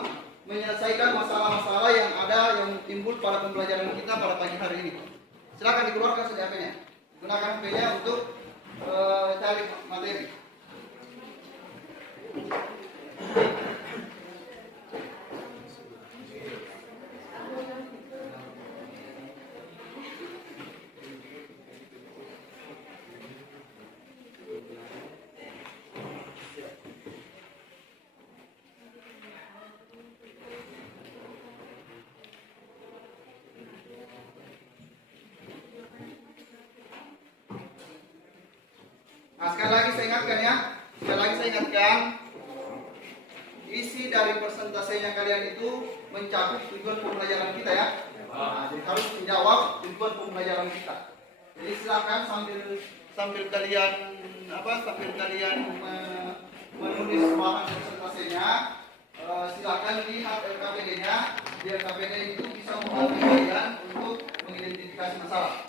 menyelesaikan masalah-masalah yang ada yang timbul pada pembelajaran kita pada pagi hari ini. Silakan dikeluarkan saja HP-nya. Gunakan HP-nya untuk cari materi. Nah, sekali lagi saya ingatkan ya. Sekali lagi saya ingatkan, isi dari persentasenya kalian itu mencakup tujuan pembelajaran kita ya. Nah, jadi harus menjawab tujuan pembelajaran kita. Jadi silakan sambil kalian menulis bahan persentasenya, silakan lihat LKPD-nya. Di LKPD itu bisa membantu kalian untuk mengidentifikasi masalah.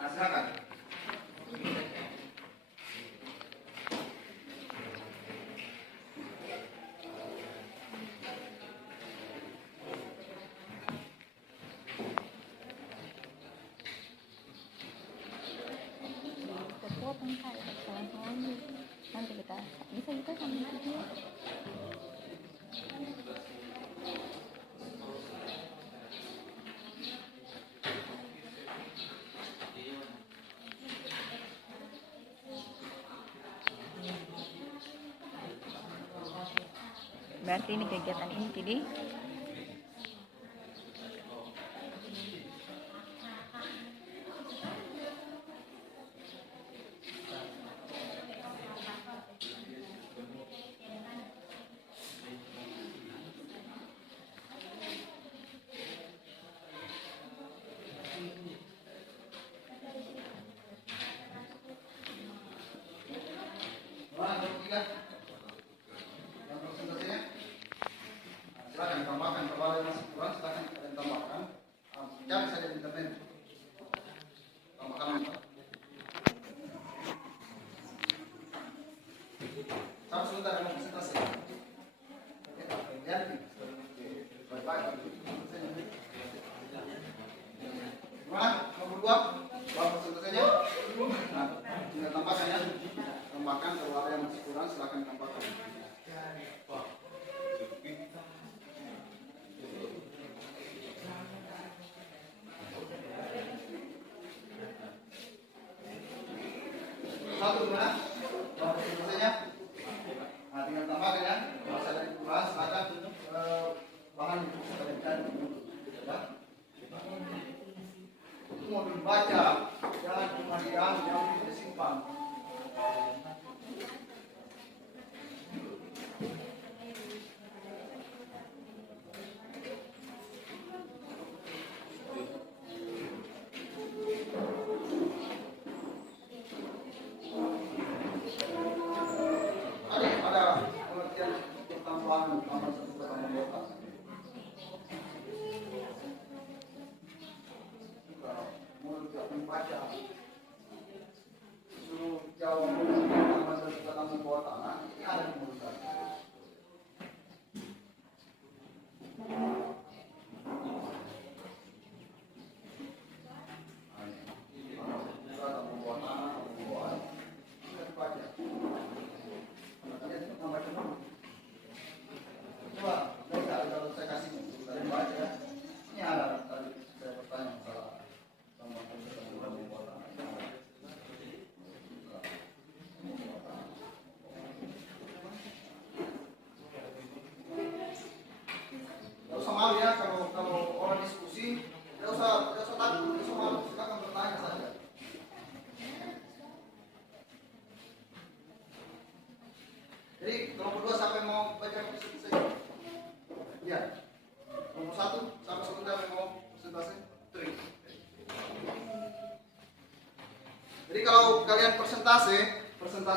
Nah, silakan. Kekuatan saya kesalahan nanti kita bisa juga sambil video. Berarti ini kegiatan inti deh. Silakan ditambahkan kalau ada masih kurang, silakan kalian tambahkan. Cari saja di internet. Tambahkan lagi. Sama sebentar dengan presentasi. Lihat nih. Baik-baik. Gimana? Mau berdua? Bawa presentasinya? Nah, tinggal tambahkan ya. Tambahkan kalau ada yang masih kurang, silakan tambahkan. Satu gimana? Bawa presentasinya? Nah, tinggal tambahkan ya. Kalau saya dari kurang, silakan bahan yang bisa kalian cari. Ya. Itu mau dibaca, jangan cuma diam, yang bisa disimpan. Tadi ada pengertian pertambahan tambah satu pertambahan kota. Menurut membaca suruh jawab tambah satu pertambahan kota. Nah, ini ada di mulut saya. Malu ya kalau orang diskusi, tidak usah takut, tidak usah malu, silakan bertanya saja. Jadi kalau berdua sampai mau baca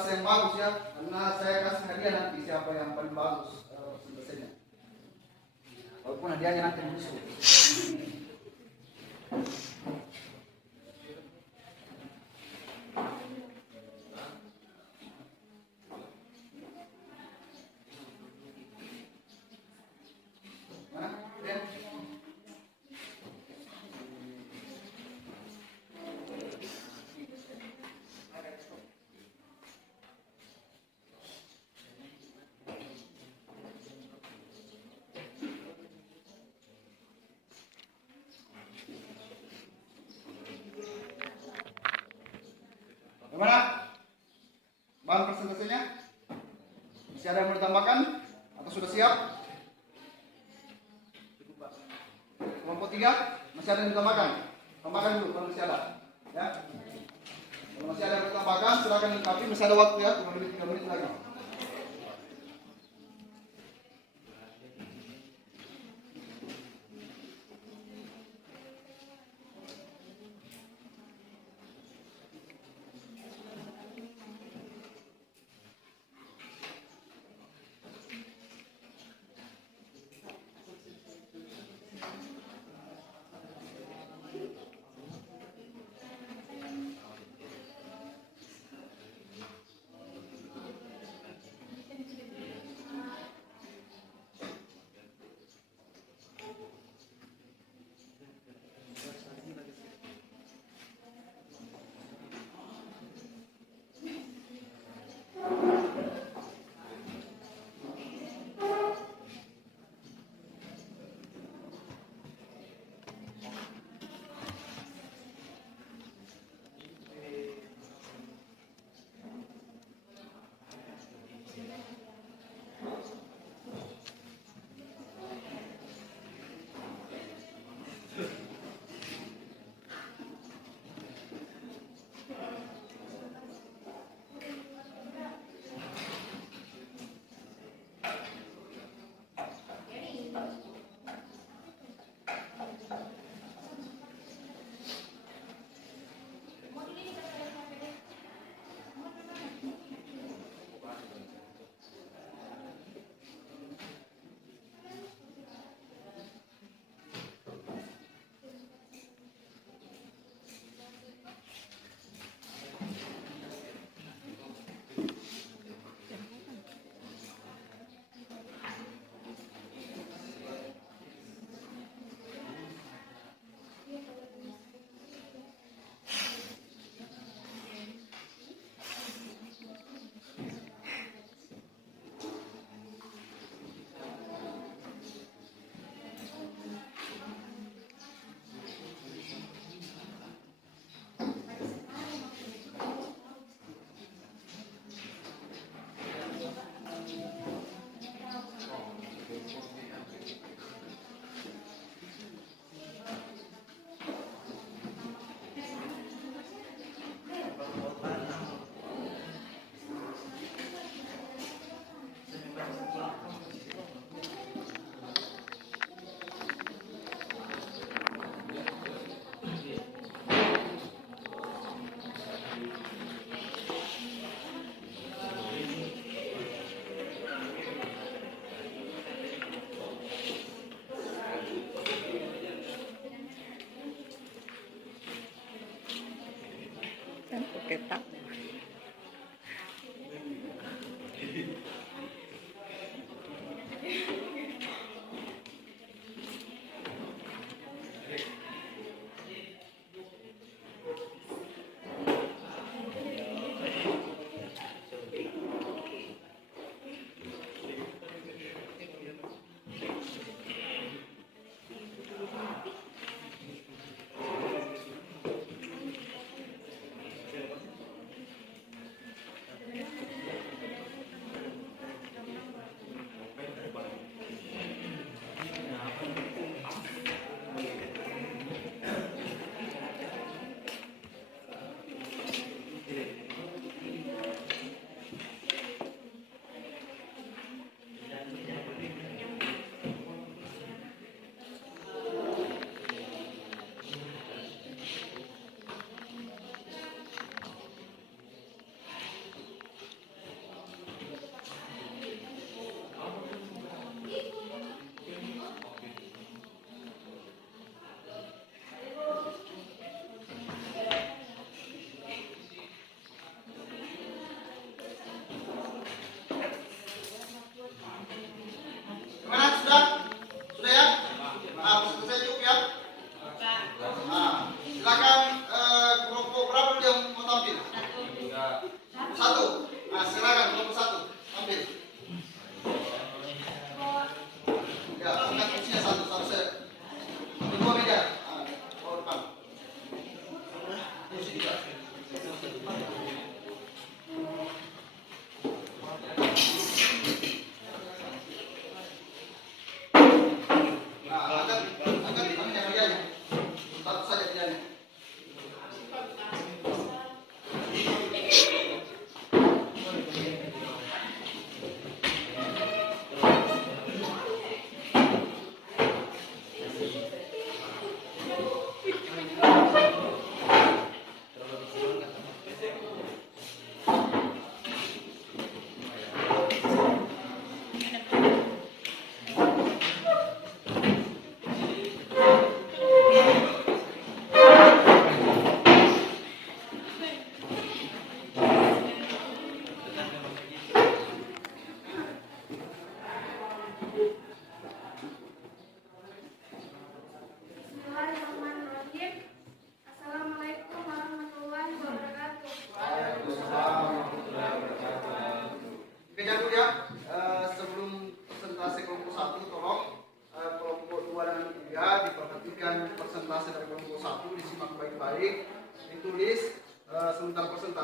bahasa yang bagus ya, karena saya kasih hadiah nanti siapa yang paling bagus bahasanya. Walaupun hadiahnya nanti musuh. Mana? Den? Bagaimana? Bahan presentasinya? Masih ada yang mau ditambahkan? Atau sudah siap? Kelompok 3, masih ada yang ditambahkan? Tambahkan dulu kalau masih ada. Ya. Kalau masih ada yang ditambahkan, silakan lengkapi. Masih ada waktu ya, kurang lebih 3 menit lagi.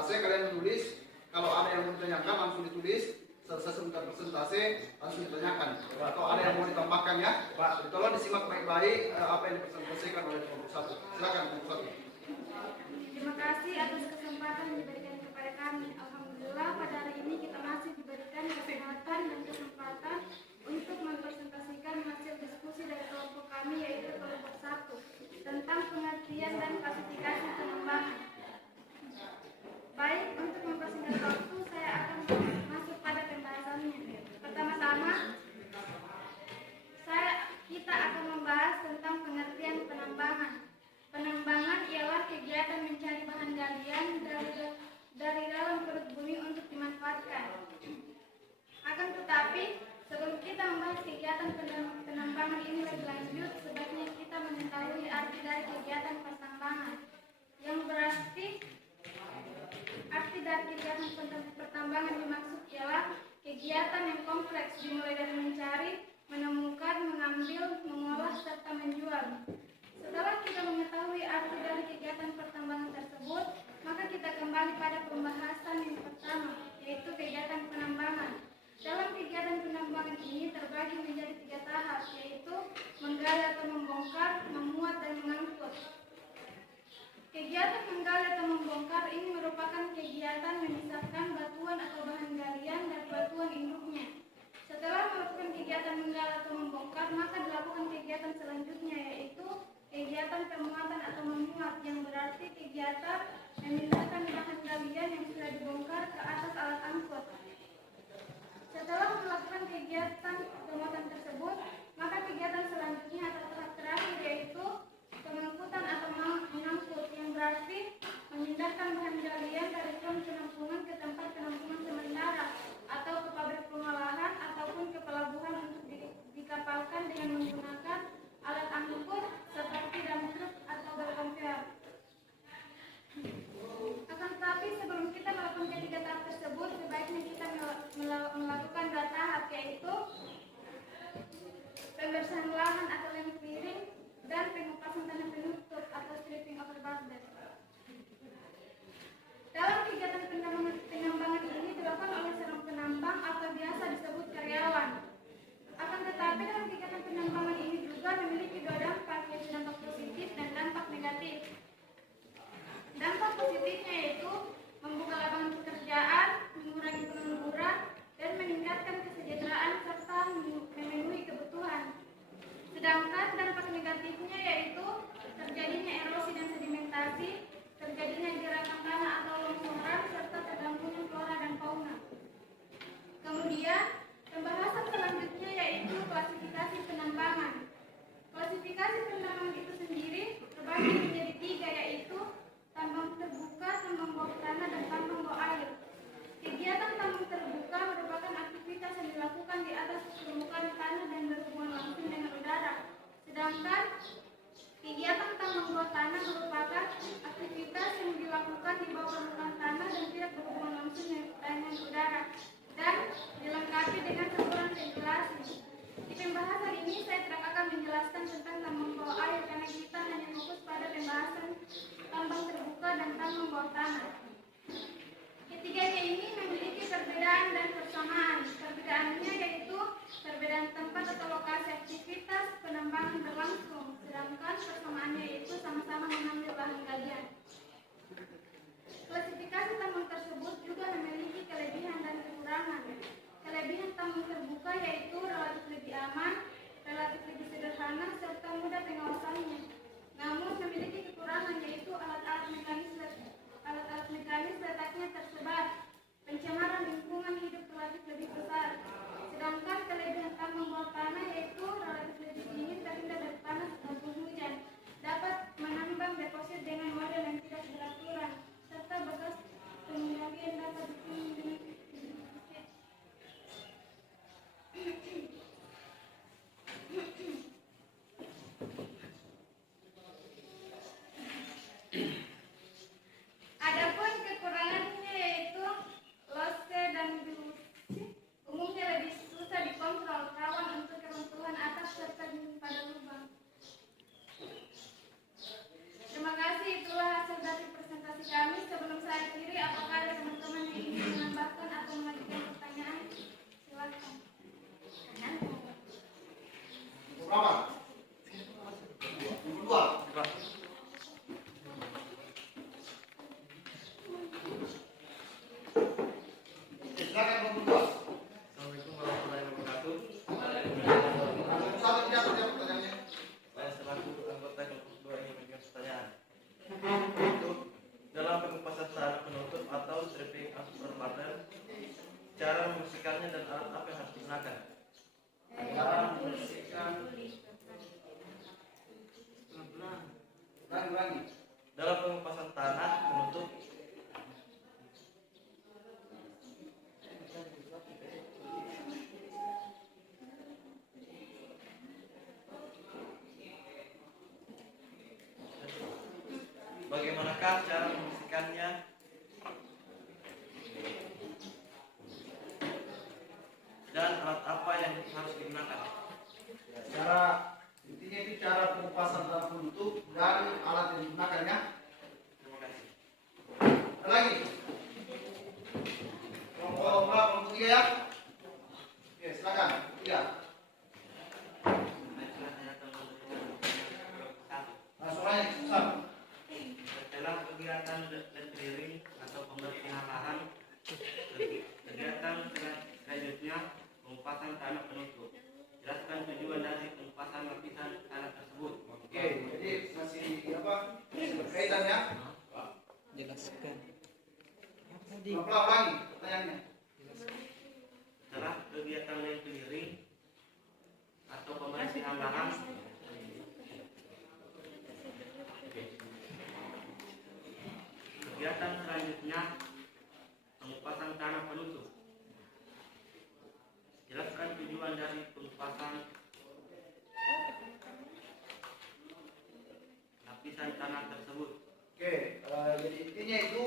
presentase kalian menulis. Kalau ada yang mau ditanyakan langsung ditulis. Selesai sebentar presentase langsung ditanyakan. Atau ada yang mau ditambahkan ya. Jadi tolong disimak baik-baik apa yang dipresentasikan oleh kelompok 1. Silakan kelompok 1. Terima kasih atas kesempatan yang diberikan kepada kami. Alhamdulillah pada hari ini kita masih diberikan kesempatan dan kesempatan untuk mempresentasikan hasil diskusi dari kelompok kami yaitu kelompok 1 tentang pengertian dan klasifikasi pengembangan. Baik, untuk mempersingkat waktu saya akan masuk pada pembahasannya. Pertama-tama kita akan membahas tentang pengertian penambangan. Penambangan ialah kegiatan mencari bahan galian dari dalam perut bumi untuk dimanfaatkan. Akan tetapi, sebelum kita membahas kegiatan penambangan ini lebih lanjut, sebaiknya kita mengetahui arti dari kegiatan penambangan. Yang berarti, arti dari kegiatan pertambangan dimaksud ialah kegiatan yang kompleks dimulai dari mencari, menemukan, mengambil, mengolah, serta menjual. Setelah kita mengetahui arti dari kegiatan pertambangan tersebut, maka kita kembali pada pembahasan yang pertama, yaitu kegiatan penambangan. Dalam kegiatan penambangan ini terbagi menjadi 3 tahap, yaitu menggali atau membongkar, memuat, dan mengangkut. Kegiatan menggali atau membongkar ini merupakan kegiatan memisahkan batuan atau bahan galian dari batuan induknya. Setelah melakukan kegiatan menggali atau membongkar, maka dilakukan kegiatan selanjutnya, yaitu kegiatan pemuatan atau memuat, yang berarti kegiatan memindahkan bahan galian yang sudah dibongkar ke atas alat angkut. Setelah melakukan kegiatan pemuatan tersebut, maka kegiatan selanjutnya atau tahap terakhir yaitu pengangkutan atau mengangkut, yang berarti memindahkan bahan galian dari penampungan ke tempat penampungan sementara atau ke pabrik pengolahan ataupun ke pelabuhan untuk dikapalkan dengan menggunakan alat angkut seperti dump truck atau berkonvoy. Akan tetapi sebelum kita melakukan ketiga tahap tersebut, sebaiknya kita melakukan 2 tahap, yaitu pembersihan lahan atau land clearing dan pengupasan tanah penutup atau stripping over burden. Dalam kegiatan penambangan ini dilakukan oleh seorang penambang atau biasa disebut karyawan. Akan tetapi dalam kegiatan penambangan ini juga memiliki 2 dampak, yaitu dampak positif dan dampak negatif. Dampak positifnya yaitu membuka lapangan pekerjaan, mengurangi pengangguran, dan meningkatkan kesejahteraan serta memenuhi kebutuhan. Sedangkan dampak negatifnya yaitu terjadinya erosi dan sedimentasi, terjadinya gerakan tanah atau longsoran, serta terganggunya flora dan fauna. Kemudian, pembahasan selanjutnya yaitu klasifikasi penambangan. Klasifikasi penambangan itu sendiri terbagi menjadi 3, yaitu tambang terbuka, tambang bawah tanah, dan tambang bawah air. Kegiatan tambang terbuka merupakan aktivitas yang dilakukan di atas permukaan tanah dan berhubungan langsung dengan udara. Sedangkan kegiatan tambang bawah tanah merupakan aktivitas yang dilakukan di bawah permukaan tanah dan tidak berhubungan langsung dengan udara dan dilengkapi dengan saluran ventilasi. Di pembahasan ini saya tidak akan menjelaskan tentang tambang bawah air karena kita hanya fokus pada pembahasan tambang terbuka dan tambang bawah tanah. Ketiganya ini memiliki perbedaan dan persamaan. Perbedaannya yaitu perbedaan tempat atau lokasi aktivitas penambangan berlangsung, sedangkan persamaannya yaitu sama-sama mengambil bahan galian. Klasifikasi tambang tersebut juga memiliki kelebihan dan kekurangan. Kelebihan tambang terbuka yaitu relatif lebih aman, relatif lebih sederhana, serta mudah pengawasannya. Namun memiliki kekurangan yaitu alat-alat mekanis letaknya tersebar, pencemaran lingkungan hidup relatif lebih besar. Sedangkan kelebihan tambang bawah tanah yaitu relatif lebih dingin, terhindar dari panas maupun hujan, dapat menambang deposit dengan model yang tidak beraturan, serta bekas penggalian dapat dipenuhi dengan Adapun kekurangannya yaitu lose dan dilusi umumnya Adakah cara membersihkannya? Dan alat apa yang harus digunakan? Ya, cara intinya itu cara pengupasan tanah penutup dan alat yang digunakan ya. Terima kasih. Ada lagi? Kelompok berapa? Kelompok 3 ya? Oke, silakan. 3. Nah, suaranya susah. Setelah kegiatan clearing atau pembersihan lahan, kegiatan selanjutnya pengupasan tanah penutup. Jelaskan tujuan dari pengupasan lapisan tanah tersebut. Oke, jadi masih apa? Masih berkaitan ya. Jelaskan. Pelan-pelan lagi pertanyaannya. Setelah kegiatan clearing atau pembersihan lahan, kegiatan selanjutnya pengupasan tanah penutup. Jelaskan tujuan dari pengupasan lapisan tanah tersebut. Oke, jadi intinya itu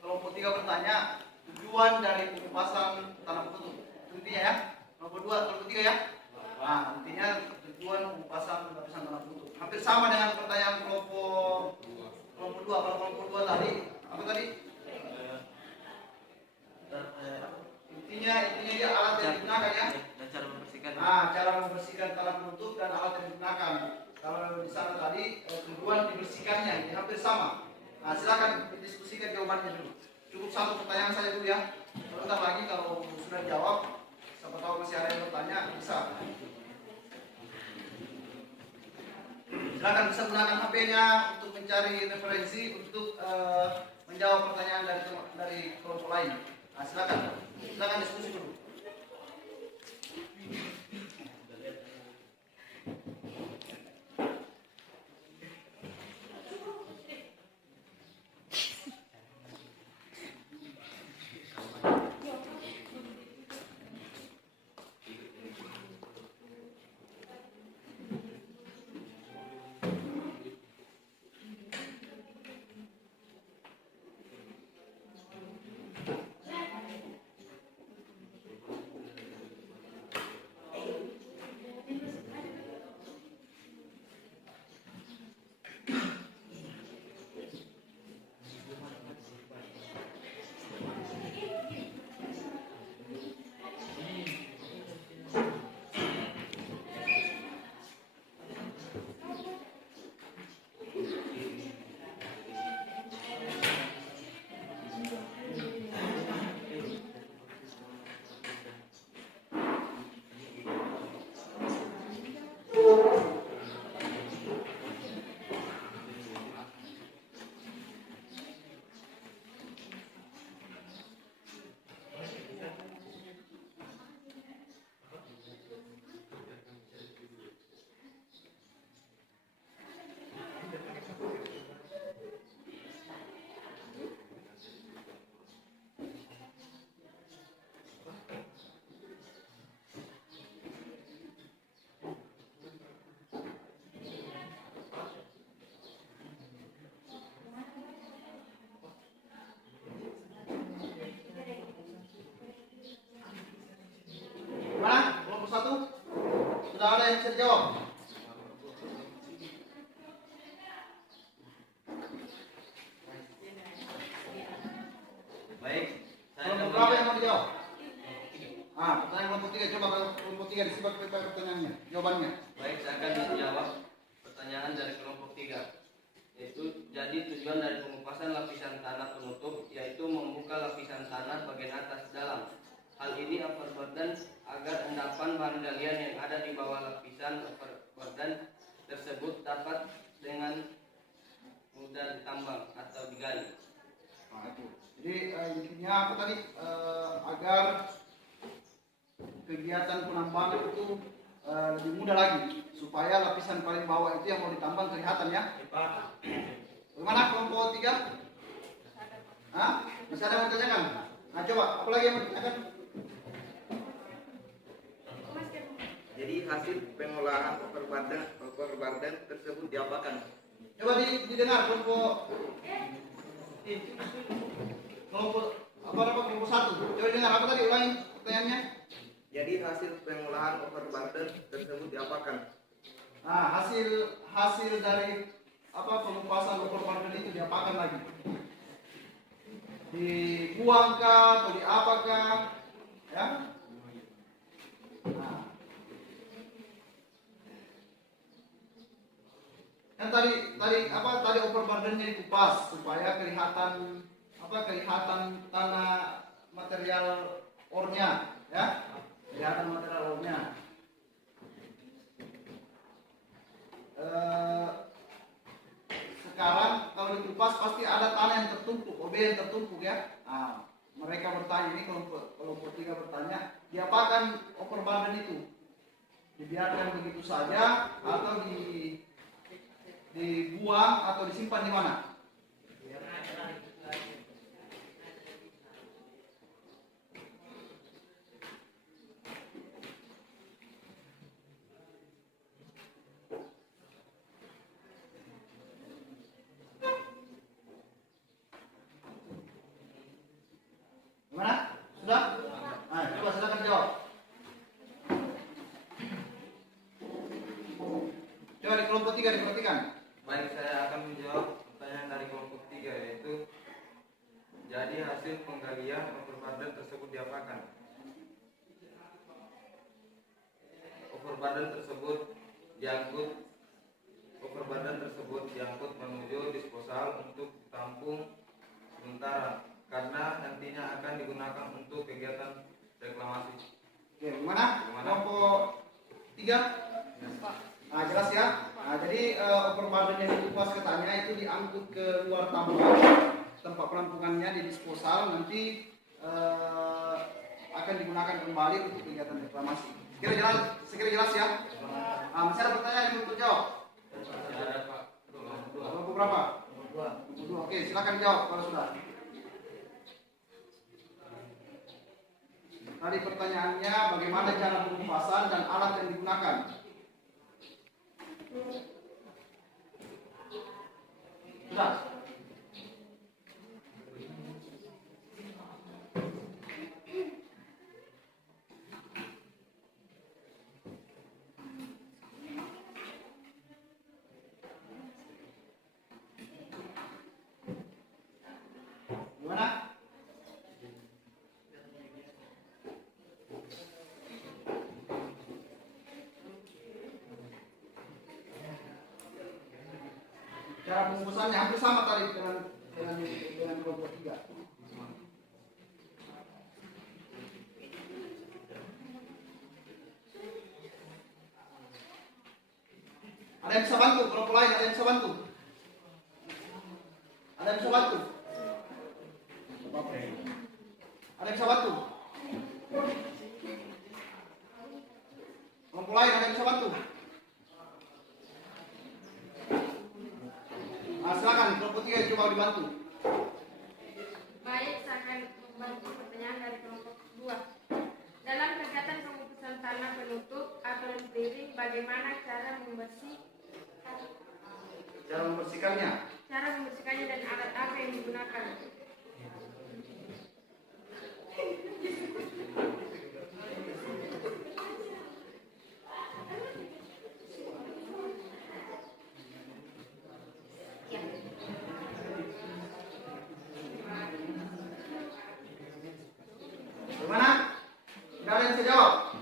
kelompok 3 bertanya tujuan dari pengupasan tanah penutup. Itu intinya ya. Kelompok 2, kelompok 3 ya. Nah, intinya tujuan pengupasan lapisan tanah penutup. Hampir sama dengan pertanyaan kelompok 2. Kalau kelompok 2 tadi apa tadi? Intinya dia alat yang digunakan ya. Dan cara membersihkan. Nah, cara membersihkan tanah penutup dan alat yang digunakan. Kalau di sana tadi tujuan dibersihkannya, ini hampir sama. Nah, silakan didiskusikan jawabannya dulu. Cukup satu pertanyaan saja dulu ya. Sebentar lagi kalau sudah dijawab, siapa tahu masih ada yang bertanya, bisa. Silakan bisa gunakan HP-nya untuk mencari referensi untuk menjawab pertanyaan dari kelompok lain. Nah, silakan diskusi dulu. Sudah ada yang bisa dijawab? Baik, saya Kelompok akan berapa yang mau dijawab? Pertanyaan kelompok 3, coba kelompok 3 disebut pertanyaannya, jawabannya. Baik, saya akan menjawab pertanyaan dari kelompok 3. Yaitu, jadi tujuan dari pengupasan lapisan tanah penutup yaitu membuka lapisan tanah bagian atas dalam. Hal ini overburden agar endapan bahan galian yang ada di bawah lapisan overburden tersebut dapat dengan mudah ditambang atau digali. Nah, itu. Jadi intinya apa tadi? Agar kegiatan penambangan itu lebih mudah lagi, supaya lapisan paling bawah itu yang mau ditambang kelihatan ya. Bagaimana kelompok 3? Bisa ada yang bertanyakan? Nah, coba, apa lagi yang bertanyakan? Jadi hasil pengolahan overburden tersebut diapakan? Coba didengar kelompok kelompok 1. Coba dengar apa tadi, ulangi pertanyaannya. Jadi hasil pengolahan overburden tersebut diapakan? Nah, hasil dari pengupasan overburden itu diapakan lagi? Dibuangkah atau diapakah? Ya. Nah. Kan tadi overburdennya dikupas supaya kelihatan tanah material ornya, ya. Kelihatan material ornya. Sekarang kalau dikupas pasti ada tanah yang tertumpuk, OB yang tertumpuk ya. Nah, mereka bertanya ini kelompok 3 bertanya, diapakan overburden itu? Dibiarkan begitu saja atau dibuang atau disimpan di mana? Gimana? Sudah? Nah, coba silakan jawab. Coba di kelompok 3 diperhatikan. Baik, saya akan menjawab pertanyaan dari kelompok 3, yaitu jadi hasil penggalian overburden tersebut diapakan? Overburden tersebut diangkut menuju disposal untuk ditampung sementara karena nantinya akan digunakan untuk kegiatan reklamasi. Oke, gimana? Kelompok 3? Nah, jelas ya. Nah, jadi overburden yang dikupas katanya itu diangkut ke luar tambang, tempat penampungannya di disposal, nanti akan digunakan kembali untuk kegiatan reklamasi. Sekira jelas ya. Nah, masih ada pertanyaan yang belum terjawab? Ada Pak. Kelompok berapa? Kelompok 2. Oke, silakan jawab kalau sudah. Tadi pertanyaannya bagaimana cara pengupasan dan alat yang digunakan? Sudah. Gimana? Cara pengupasannya hampir sama tadi dengan kelompok 3. Ada yang bisa bantu? Kelompok lain ada yang bisa bantu? Ada yang bisa bantu? Ada yang bisa bantu? Kelompok lain ada yang bisa bantu? Nah, silakan kelompok 3 coba dibantu. Baik, saya akan membantu pertanyaan dari kelompok 2. Dalam kegiatan pengukusan tanah penutup atau clearing, bagaimana cara membersihkannya? Cara membersihkannya dan alat apa yang digunakan? Gimana? Tidak ada yang bisa jawab?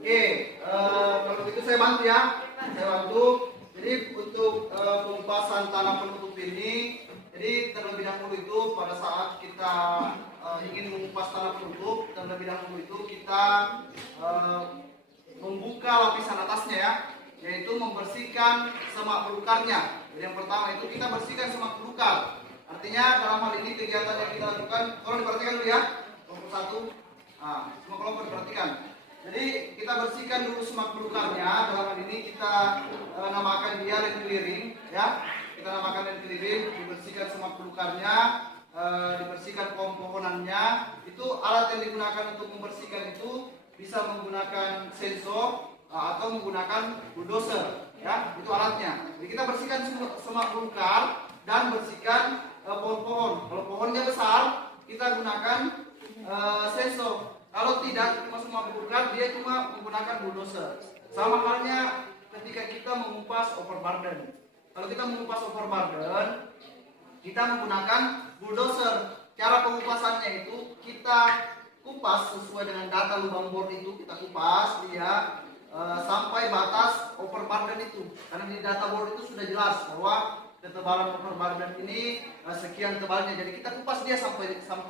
Oke, kalau gitu saya bantu ya. Saya bantu. Jadi untuk pengupasan tanah penutup ini, jadi terlebih dahulu itu pada saat kita ingin mengupas tanah penutup, terlebih dahulu itu kita membuka lapisan atasnya ya, yaitu membersihkan semak belukarnya. Jadi yang pertama itu kita bersihkan semak belukar. Artinya dalam hal ini kegiatan yang kita lakukan, tolong diperhatikan dulu ya, kelompok 1. Nah, semua kelompok diperhatikan. Jadi kita bersihkan dulu semak belukarnya. Dalam hal ini kita namakan dia land clearing, ya. Kita namakan land clearing, dibersihkan semak belukarnya. dibersihkan pohon-pohonannya. Itu alat yang digunakan untuk membersihkan itu bisa menggunakan sensor atau menggunakan bulldozer, ya, itu alatnya. Jadi kita bersihkan semak belukar dan bersihkan pohon-pohon. Kalau pohonnya besar, kita gunakan sensor. Kalau tidak, cuma semak belukar, dia cuma menggunakan bulldozer. Sama halnya ketika kita mengupas overburden. Kalau kita mengupas overburden, kita menggunakan bulldozer. Cara pengupasannya itu kita kupas sesuai dengan data lubang bor itu, kita kupas dia sampai batas overburden itu. Karena di data bor itu sudah jelas bahwa ketebalan overburden ini sekian tebalnya. Jadi kita kupas dia sampai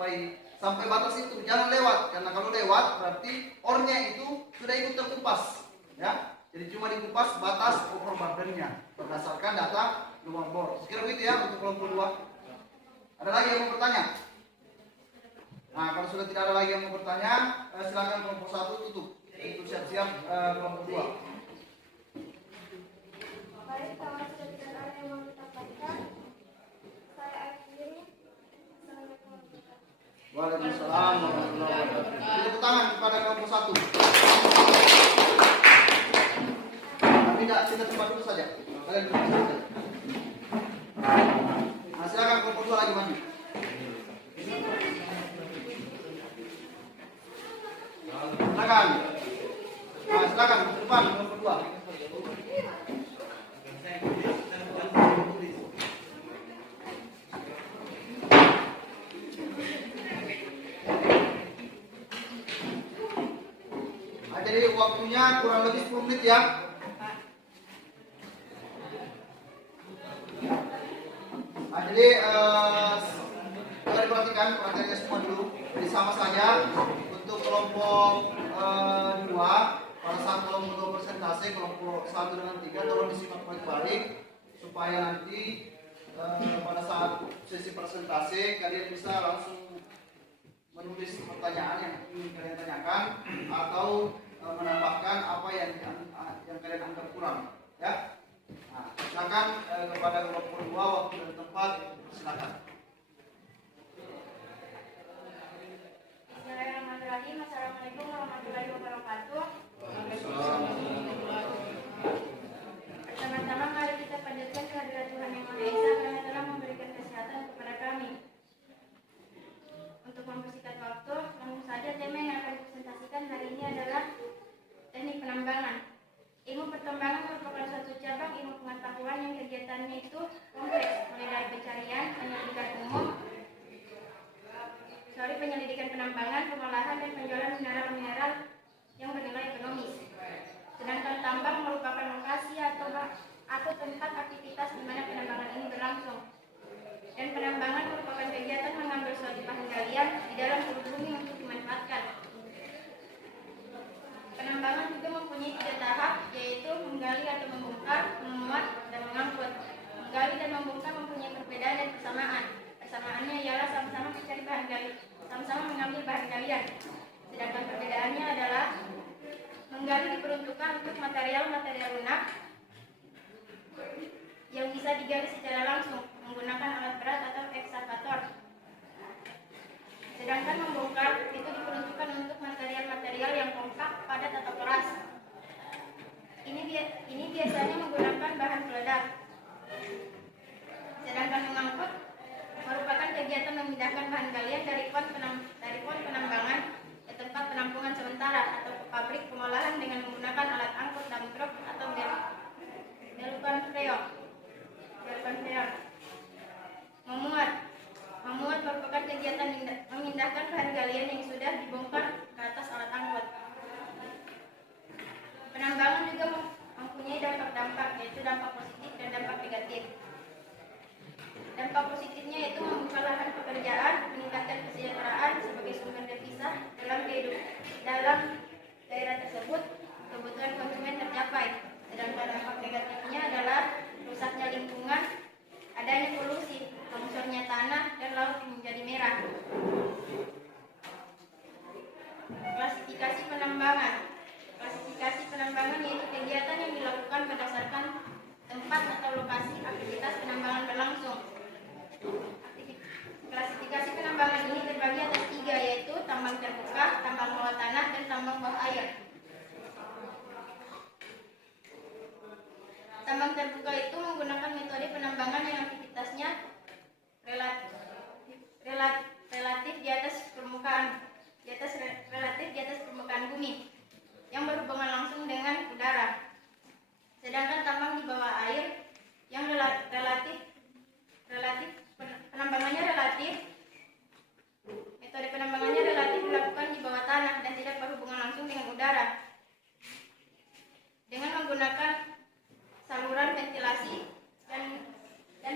batas itu. Jangan lewat, karena kalau lewat berarti ornya itu sudah ikut terkupas, ya. Jadi cuma dikupas batas overburdennya berdasarkan data lubang bor. Sekira begitu ya untuk kelompok 2. Ada lagi yang mau bertanya? Nah, kalau sudah tidak ada lagi yang mau bertanya, silakan kelompok 1 tutup untuk siap-siap kelompok 2. Baik, kalau sudah tidak ada yang mau ditambahkan, saya akhiri. Assalamualaikum warahmatullahi wabarakatuh. Waalaikumsalam warahmatullahi wabarakatuh. Tepuk tangan kepada kelompok 1. Tidak tempat dulu saja. Kalian duduk saja. Nah, silakan kelompok 2 lagi maju. Silakan. Nah, silakan ke depan kelompok 2. Nah, jadi waktunya kurang lebih 10 menit ya. Nah, jadi kita diperhatikan perhatiannya semua dulu. Jadi sama saja untuk kelompok 2 pada saat kelompok 2 presentasi, kelompok 1 dengan 3 tolong disimak balik-balik supaya nanti pada saat sesi presentasi kalian bisa langsung menulis pertanyaan yang ingin kalian tanyakan atau menambahkan apa yang kalian anggap kurang, ya. Nah, silakan kepada kelompok 2 waktu dan tempat, silakan. Bismillahirrahmanirrahim. Assalamualaikum warahmatullahi wabarakatuh. Pertama-tama mari kita panjatkan kehadirat Tuhan Yang Maha Esa karena telah memberikan kesehatan kepada kami. Untuk mempersingkat waktu, langsung saja tema yang akan dipresentasikan hari ini adalah teknik penambangan. Ilmu pertambangan merupakan suatu cabang ilmu pengetahuan yang kegiatannya itu kompleks, mulai dari pencarian, penyelidikan penambangan, pengolahan, dan penjualan mineral-mineral yang bernilai ekonomis. Sedangkan tambang merupakan lokasi atau tempat aktivitas di mana penambangan ini berlangsung. Dan penambangan merupakan kegiatan mengambil suatu bahan galian di dalam perut bumi untuk dimanfaatkan. Penambangan juga mempunyai 3 tahap, yaitu menggali atau membongkar, memuat, dan mengangkut. Menggali dan membongkar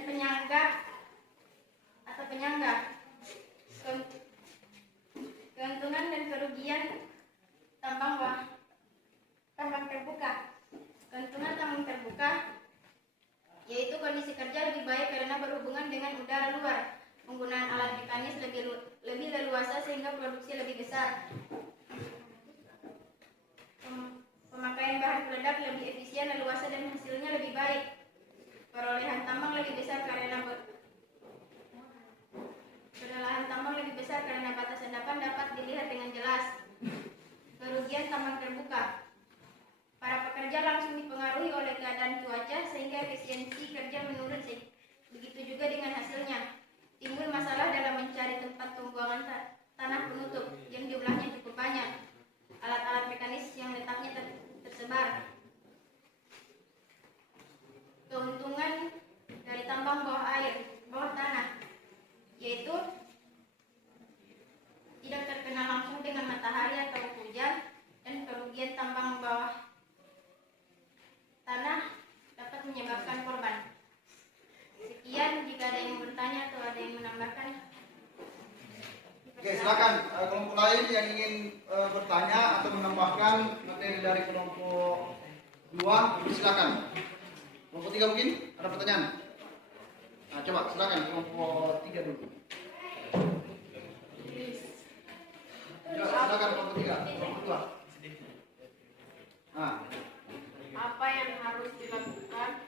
penyangga atau penyangga. Keuntungan dan kerugian tambang terbuka. Keuntungan tambang terbuka yaitu kondisi kerja lebih baik karena berhubungan dengan udara luar. Penggunaan alat mekanis lebih leluasa sehingga produksi lebih besar. Pemakaian bahan peledak lebih efisien, leluasa dan hasilnya lebih baik. Perolehan tambang lebih besar karena batas endapan dapat dilihat dengan jelas. Kerugian tambang terbuka. Para pekerja langsung dipengaruhi oleh keadaan cuaca sehingga efisiensi kerja menurun. Begitu juga dengan hasilnya. Timbul masalah dalam mencari tempat pembuangan tanah penutup yang jumlahnya cukup banyak. Alat-alat mekanis yang letaknya tersebar. Keuntungan dari tambang bawah tanah, yaitu tidak terkena langsung dengan matahari atau hujan, dan kerugian tambang bawah tanah dapat menyebabkan korban. Sekian, jika ada yang bertanya atau ada yang menambahkan. Oke, silakan kelompok lain yang ingin bertanya atau menambahkan materi dari kelompok 2, silakan. Kelompok 3 mungkin ada pertanyaan. Nah, coba silakan kelompok 3 dulu. Ya, silakan kelompok 3, kelompok 2. Nah, Apa yang harus dilakukan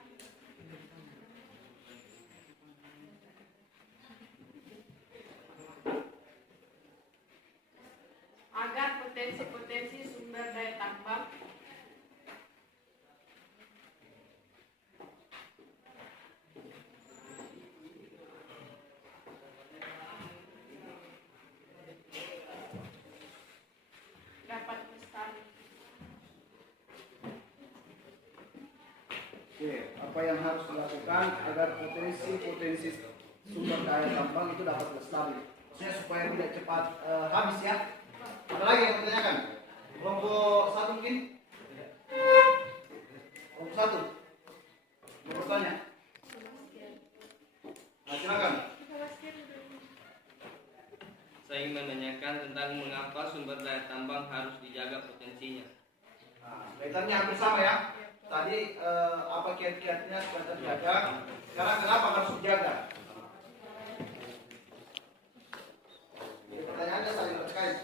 agar potensi-potensi sumber daya tambang dapat lestari? oke, apa yang harus dilakukan agar potensi sumber daya tambang itu dapat lestari? Maksudnya supaya tidak cepat habis ya. Ada lagi yang bertanyakan? Kelompok 1 mungkin? Kelompok 1 mau bertanya? Nah, silakan. Saya ingin menanyakan tentang mengapa sumber daya tambang harus dijaga potensinya. Nah, kaitannya hampir sama ya. Tadi apa kiat-kiatnya supaya terjaga? Sekarang kenapa harus dijaga? Jadi pertanyaannya saling terkait.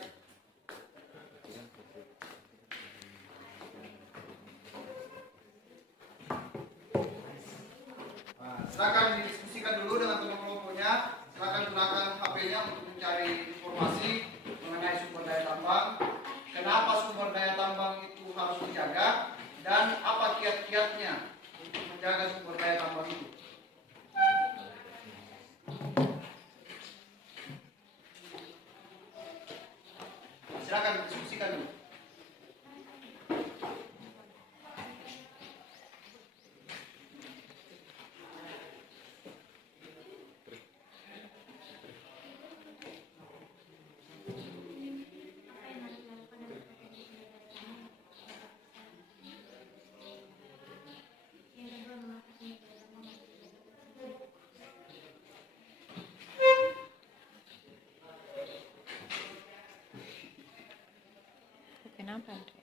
Nah, silakan didiskusikan dulu dengan kelompok-kelompoknya. Silakan gunakan HP-nya untuk mencari informasi mengenai sumber daya tambang. Kenapa sumber daya tambang itu harus dijaga dan apa kiat-kiatnya untuk menjaga sumber daya tambang itu? Silakan diskusikan dulu. Kenapa, Andre?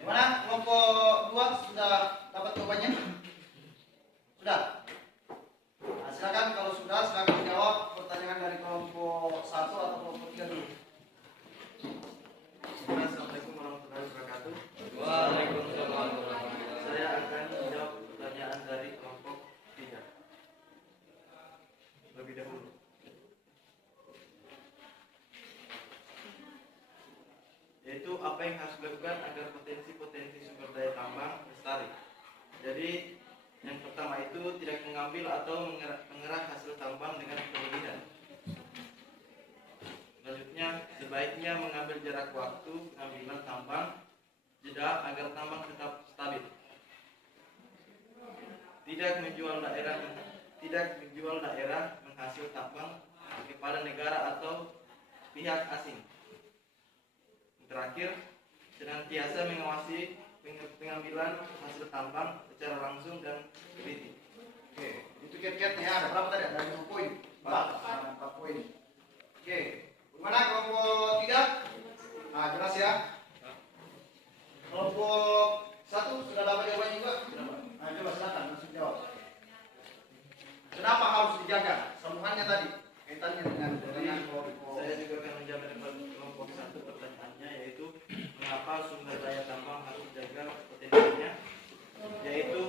Gimana? Kelompok 2 sudah dapat jawabannya? Sudah? Nah, silakan kalau sudah, silakan jawab pertanyaan dari kelompok 1 atau kelompok 3 dulu. Assalamualaikum warahmatullahi wabarakatuh. Waalaikumsalam warahmatullahi wabarakatuh. Saya akan menjawab pertanyaan dari kelompok 3 lebih dahulu. yaitu apa yang harus dilakukan agar potensi-potensi sumber daya tambang lestari. Jadi yang pertama itu tidak mengambil atau mengerah hasil tambang dengan berlebihan. Selanjutnya, sebaiknya mengambil jarak waktu pengambilan tambang jeda agar tambang tetap stabil. Tidak menjual daerah menghasil tambang kepada negara atau pihak asing. Terakhir, senantiasa mengawasi pengambilan hasil tambang secara langsung dan teliti. Oke, itu kiat-kiatnya ada berapa tadi? Ada 5 poin. 4 poin. Oke, gimana kelompok 3? Nah, jelas ya. Kelompok 1 sudah dapat jawabannya juga? Sudah, Pak. Nah, coba silakan langsung jawab. Kenapa harus dijaga? Sambungannya tadi kaitannya dengan kelompok. Saya juga akan menjawab kelompok 1 pertanyaannya, yaitu mengapa sumber daya tambang harus dijaga potensinya, yaitu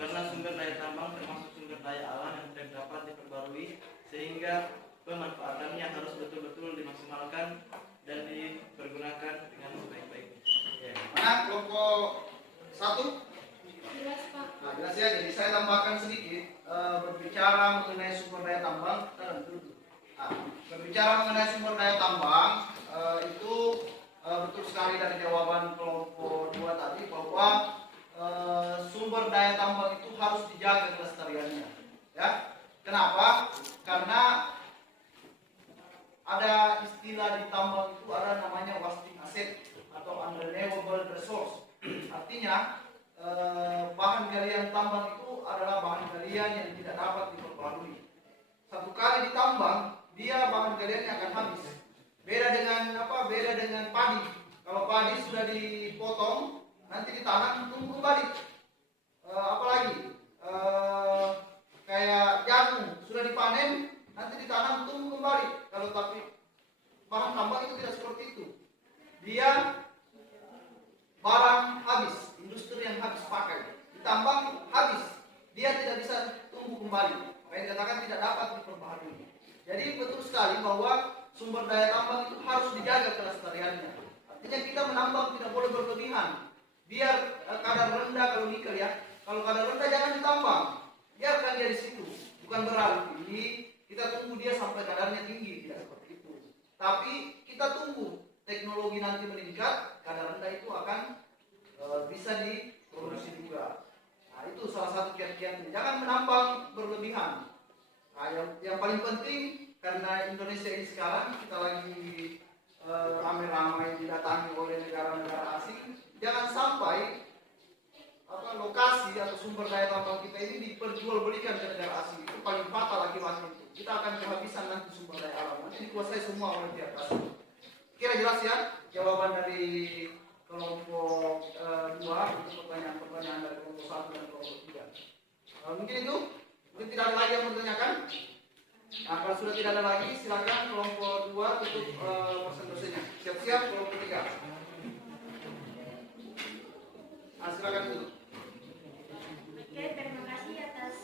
karena sumber daya tambang termasuk sumber daya alam yang tidak dapat diperbarui, sehingga pemanfaatannya harus betul-betul dimaksimalkan dan dipergunakan dengan sebaik-baiknya. Mana kelompok 1? Jelas, Pak. Nah, jelas ya. Jadi saya tambahkan sedikit berbicara mengenai sumber daya tambang. Berbicara mengenai sumber daya tambang itu betul sekali dari jawaban kelompok 2 tadi bahwa sumber daya tambang itu harus dijaga kelestariannya. Ya, kenapa? Karena ada istilah di tambang itu ada namanya wasting asset atau unrenewable resource. Artinya bahan galian tambang itu adalah bahan galian yang tidak dapat diperbarui. Satu kali ditambang, dia bahan galiannya akan habis. Beda dengan padi. Kalau padi sudah dipotong, nanti ditanam tumbuh kembali. Apalagi kayak jagung sudah dipanen, nanti ditanam tumbuh kembali. Kalau tapi bahan tambang itu tidak seperti itu. Dia barang habis, industri yang habis pakai, ditambang habis, dia tidak bisa tumbuh kembali. Makanya dikatakan tidak dapat diperbaharui. Jadi betul sekali bahwa sumber daya tambang itu harus dijaga kelestariannya. Artinya kita menambang tidak boleh berlebihan. Biar kadar rendah kalau nikel ya, kalau kadar rendah jangan ditambang, biarkan dia di situ. Bukan berarti kita tunggu dia sampai kadarnya tinggi, tidak seperti itu. Tapi kita tunggu teknologi nanti meningkat, kadar rendah itu akan bisa diproduksi juga. Nah, itu salah satu kiat-kiatnya. Jangan menambang berlebihan. Nah, yang paling penting karena Indonesia ini sekarang kita lagi ramai-ramai didatangi oleh negara-negara asing, jangan sampai lokasi atau sumber daya tambang kita ini diperjualbelikan ke negara asing. Itu paling fatal akibatnya itu. Kita akan kehabisan nanti sumber daya alam. Nanti dikuasai semua oleh pihak asing. Kira jelas ya jawaban dari kelompok 2 untuk pertanyaan-pertanyaan dari kelompok 1 dan kelompok 3. Mungkin itu, mungkin tidak ada lagi yang bertanyakan. Nah, kalau sudah tidak ada lagi, silakan kelompok 2 tutup presentasinya. Siap-siap kelompok 3. Nah, silakan tutup. Oke, terima kasih atas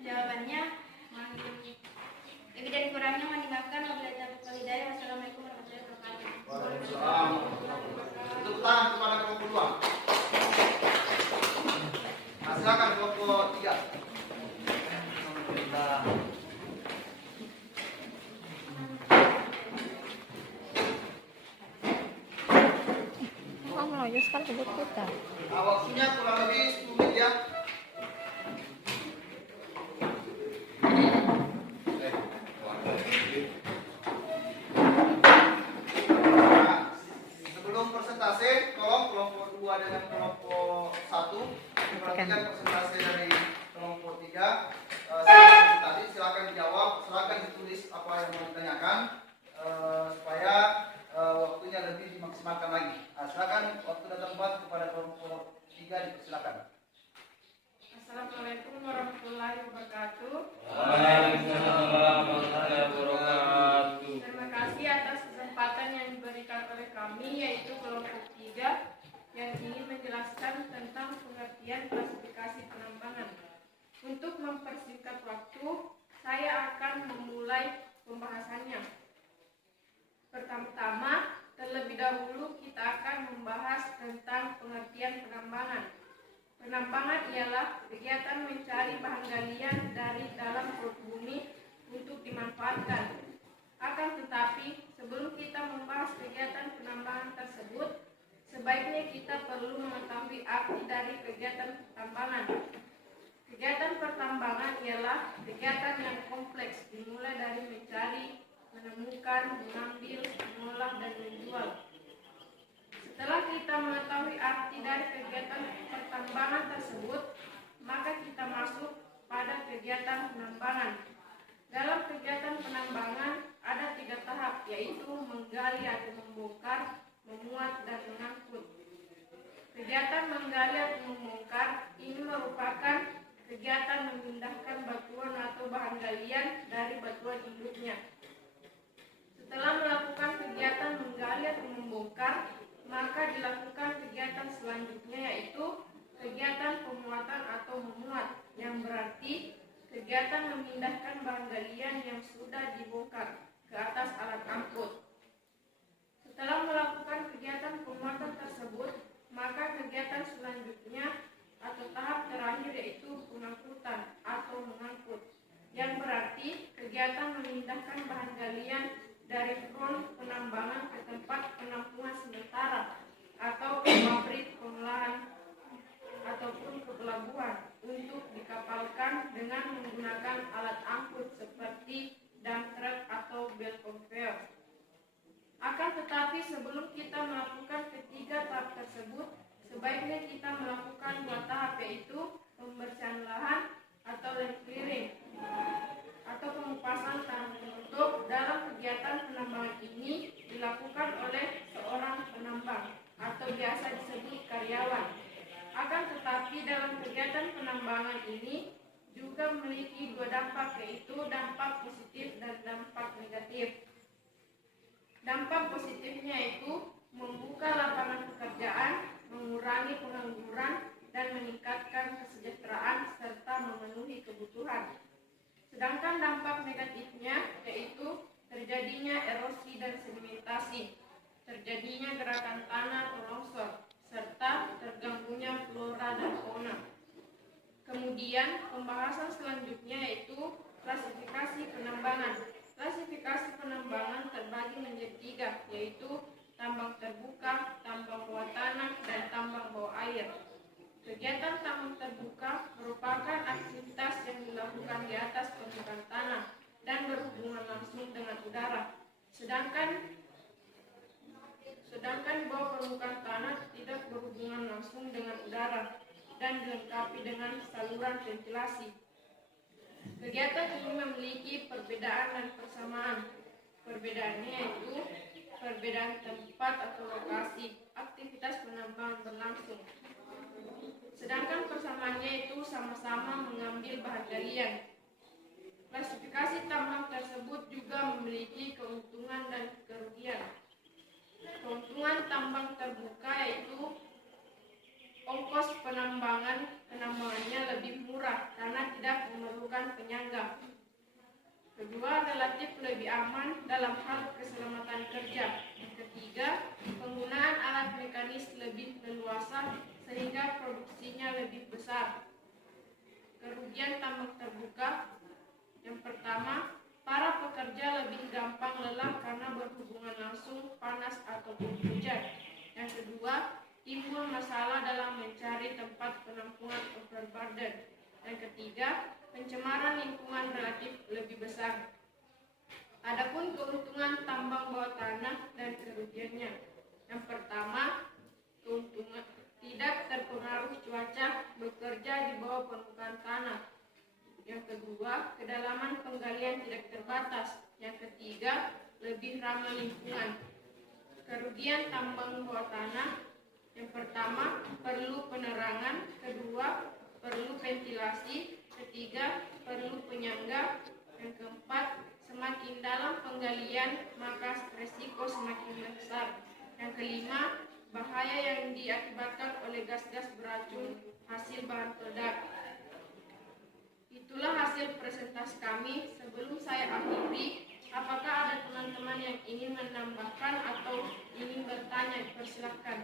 jawabannya. Lebih dan kurangnya mohon dimaafkan. Wassalamualaikum warahmatullahi wabarakatuh. Waalaikumsalam. Tepuk tangan kepada kelompok 2. Nah, silakan kelompok 3. Kok meloyo sekali sebut kita. Nah, waktunya kurang lebih 10 menit ya. Sebelum presentasi, tolong kelompok 2 dengan kelompok 1 perhatikan presentasi dari kelompok 3. Seperti tadi silakan dijawab, silakan ditulis apa yang mau ditanyakan supaya waktunya lebih dimaksimalkan lagi. Nah, silakan waktu dan tempat kepada kelompok 3 dipersilakan. Assalamualaikum warahmatullahi wabarakatuh. Waalaikumsalam warahmatullahi wabarakatuh. Terima kasih atas kesempatan yang diberikan oleh kami, yaitu kelompok 3 yang ingin menjelaskan tentang pengertian klasifikasi penambangan. Untuk mempersingkat waktu, saya akan memulai pembahasannya. Pertama-tama, kita akan membahas tentang pengertian penambangan. Penambangan ialah kegiatan mencari bahan galian dari dalam perut bumi untuk dimanfaatkan. Akan tetapi, sebelum kita membahas kegiatan penambangan tersebut, sebaiknya kita perlu mengetahui arti dari kegiatan pertambangan. Kegiatan pertambangan ialah kegiatan yang kompleks, dimulai dari mencari, menemukan, mengambil, mengolah, dan menjual. Setelah kita mengetahui arti dari kegiatan pertambangan tersebut, maka kita masuk pada kegiatan penambangan. Dalam kegiatan penambangan ada 3 tahap, yaitu menggali atau membongkar, memuat, dan mengangkut. Kegiatan menggali atau membongkar ini merupakan kegiatan memindahkan batuan atau bahan galian dari batuan induknya. Setelah melakukan kegiatan menggali atau membongkar, maka dilakukan kegiatan selanjutnya, yaitu kegiatan pemuatan atau memuat, yang berarti kegiatan memindahkan bahan galian yang sudah dibongkar ke atas alat angkut. Setelah melakukan kegiatan pemuatan tersebut, maka kegiatan selanjutnya atau tahap terakhir yaitu pengangkutan atau mengangkut, yang berarti kegiatan memindahkan bahan galian dari front penambangan ke tempat penampungan sementara atau ke pabrik pengolahan ataupun ke pelabuhan untuk dikapalkan dengan menggunakan alat angkut seperti dump truck atau belt conveyor. Akan tetapi sebelum kita melakukan ketiga tahap tersebut, sebaiknya kita melakukan 2 tahap, yaitu pembersihan lahan atau land clearing atau pengupasan tanah penutup. Dalam kegiatan penambangan ini dilakukan oleh seorang penambang atau biasa disebut karyawan. Akan tetapi dalam kegiatan penambangan ini juga memiliki 2 dampak, yaitu dampak positif dan dampak negatif. Dampak positifnya yaitu membuka lapangan pekerjaan, mengurangi pengangguran, dan meningkatkan kesejahteraan serta memenuhi kebutuhan. Sedangkan dampak negatifnya yaitu terjadinya erosi dan sedimentasi, terjadinya gerakan tanah atau longsor, serta terganggunya flora dan fauna. Kemudian pembahasan selanjutnya yaitu klasifikasi penambangan. Klasifikasi penambangan terbagi menjadi 3, yaitu tambang terbuka, tambang bawah tanah, dan tambang bawah air. Kegiatan tambang terbuka merupakan aktivitas yang dilakukan di atas permukaan tanah dan berhubungan langsung dengan udara. Sedangkan di bawah permukaan tanah tidak berhubungan langsung dengan udara dan dilengkapi dengan saluran ventilasi. Kegiatan ini memiliki perbedaan dan persamaan. Perbedaannya yaitu perbedaan tempat atau lokasi aktivitas penambangan berlangsung. Sedangkan persamaannya itu sama-sama mengambil bahan galian. Klasifikasi tambang tersebut juga memiliki keuntungan dan kerugian. Keuntungan tambang terbuka yaitu ongkos penambangannya lebih murah karena tidak memerlukan penyangga. Kedua, relatif lebih aman dalam hal keselamatan kerja. Ketiga, penggunaan alat mekanis lebih leluasa sehingga produksinya lebih besar. Kerugian tambang terbuka. Yang pertama, para pekerja lebih gampang lelah karena berhubungan langsung panas ataupun hujan. Yang kedua, timbul masalah dalam mencari tempat penampungan overburden. Yang ketiga, pencemaran lingkungan relatif lebih besar. Adapun keuntungan tambang bawah tanah dan kerugiannya. Yang pertama, keuntungan tidak terpengaruh cuaca, bekerja di bawah permukaan tanah. Yang kedua, kedalaman penggalian tidak terbatas. Yang ketiga, lebih ramah lingkungan. Kerugian tambang bawah tanah. Yang pertama, perlu penerangan. Kedua, perlu ventilasi. Ketiga, perlu penyangga. Yang keempat, semakin dalam penggalian maka resiko semakin besar. Yang kelima, bahaya yang diakibatkan oleh gas-gas beracun hasil bahan peledak. Itulah hasil presentasi kami. Sebelum saya akhiri, apakah ada teman-teman yang ingin menambahkan atau ingin bertanya? Silakan.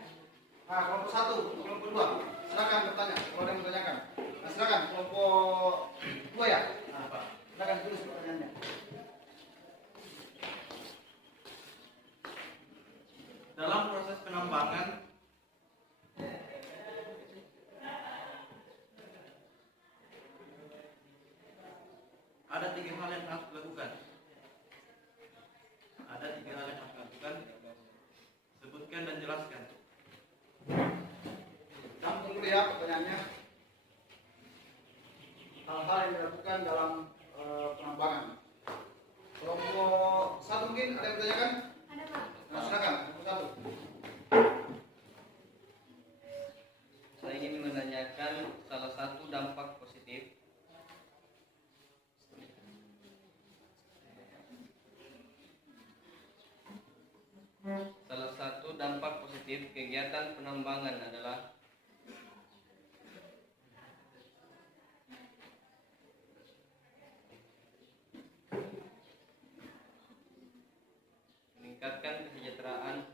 Nah, kelompok 1, kelompok 2. Silakan bertanya. Kalau ada yang bertanyakan. Nah, silakan kelompok 2 ya. Nah, Pak. Silakan tulis pertanyaannya. Dalam proses penambangan ada 3 hal yang harus dilakukan. Ada 3 hal yang harus dilakukan. Sebutkan dan jelaskan. Campur dulu ya pertanyaannya. Hal-hal yang dilakukan dalam penambangan. Kelompok 1 mungkin ada yang bertanyakan? Ada, Pak. Nah, silakan kelompok 1. Saya ingin menanyakan salah satu dampak positif kegiatan penambangan adalah meningkatkan kesejahteraan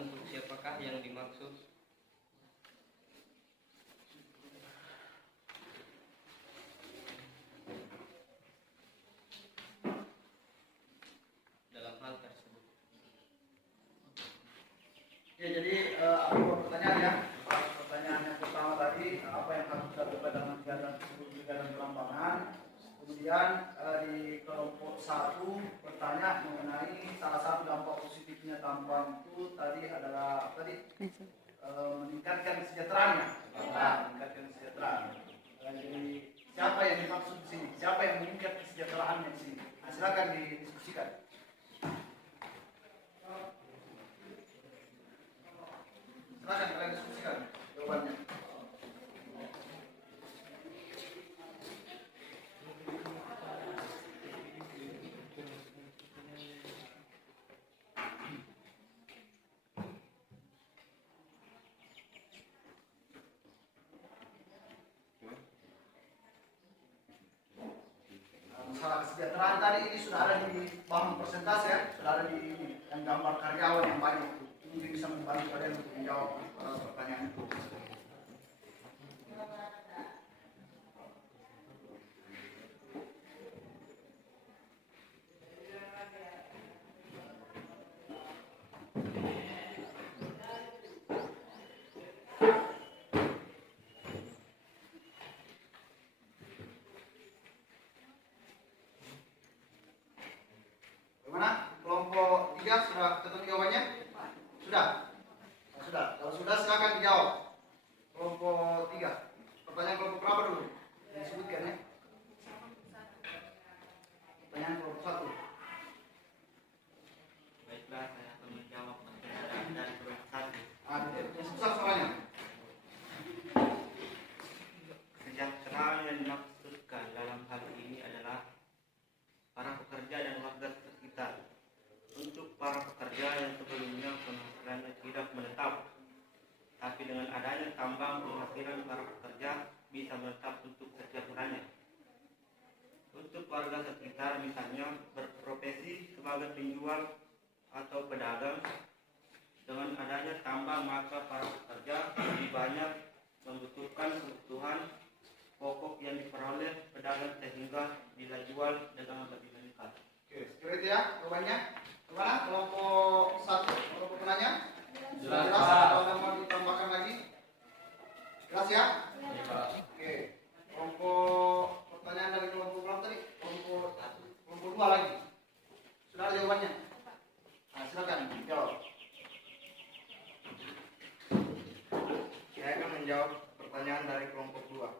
untuk siapakah yang dimaksud? Dalam hal tersebut. Ya, jadi ada dua pertanyaan ya. Pertanyaan yang pertama tadi, apa yang harus dilakukan dalam kegiatan penambangan. Kemudian di kelompok 1 bertanya mengenai salah satu dampak positifnya tambang itu tadi adalah meningkatkan kesejahteraannya. Meningkatkan kesejahteraan. Jadi siapa yang dimaksud di sini? Siapa yang meningkat kesejahteraannya di sini? Nah, silakan didiskusikan. Silakan kalian diskusikan jawabannya. Masalah kesejahteraan tadi ini sudah ada di bahan persentase ya, sudah ada di yang gambar karyawan yang banyak itu. Mungkin bisa membantu kalian untuk menjawab pertanyaan itu. Bagaimana? Kelompok 3 sudah ketemu jawabannya? Sudah? Nah, sudah. Kalau sudah silakan dijawab. Kelompok 3. Pertanyaan kelompok berapa dulu? Disebutkan ya. Pertanyaan kelompok 1. Baiklah, saya akan menjawab pertanyaan dari kelompok 1. Yang sebesar suaranya. Kesejahteraan yang dimaksudkan dalam hal ini adalah para pekerja dan warga sekitar. Untuk para pekerja yang sebelumnya penghasilannya tidak menetap, tapi dengan adanya tambang penghasilan para pekerja bisa menetap untuk setiap bulannya. Untuk warga sekitar misalnya berprofesi sebagai penjual atau pedagang, dengan adanya tambang maka para pekerja lebih banyak membutuhkan kebutuhan pokok yang diperoleh pedagang sehingga bila jual dagangan lebih meningkat. Oke, seperti itu ya jawabannya. Bagaimana? Kelompok 1, kelompok penanya? Jelas, Jelas Pak. atau ada mau ditambahkan lagi? Jelas ya? Iya, Pak. Oke. Kelompok pertanyaan dari kelompok berapa tadi? Kelompok 2 lagi. Sudah ada jawabannya? Nah, silakan jawab. Saya akan menjawab pertanyaan dari kelompok 2.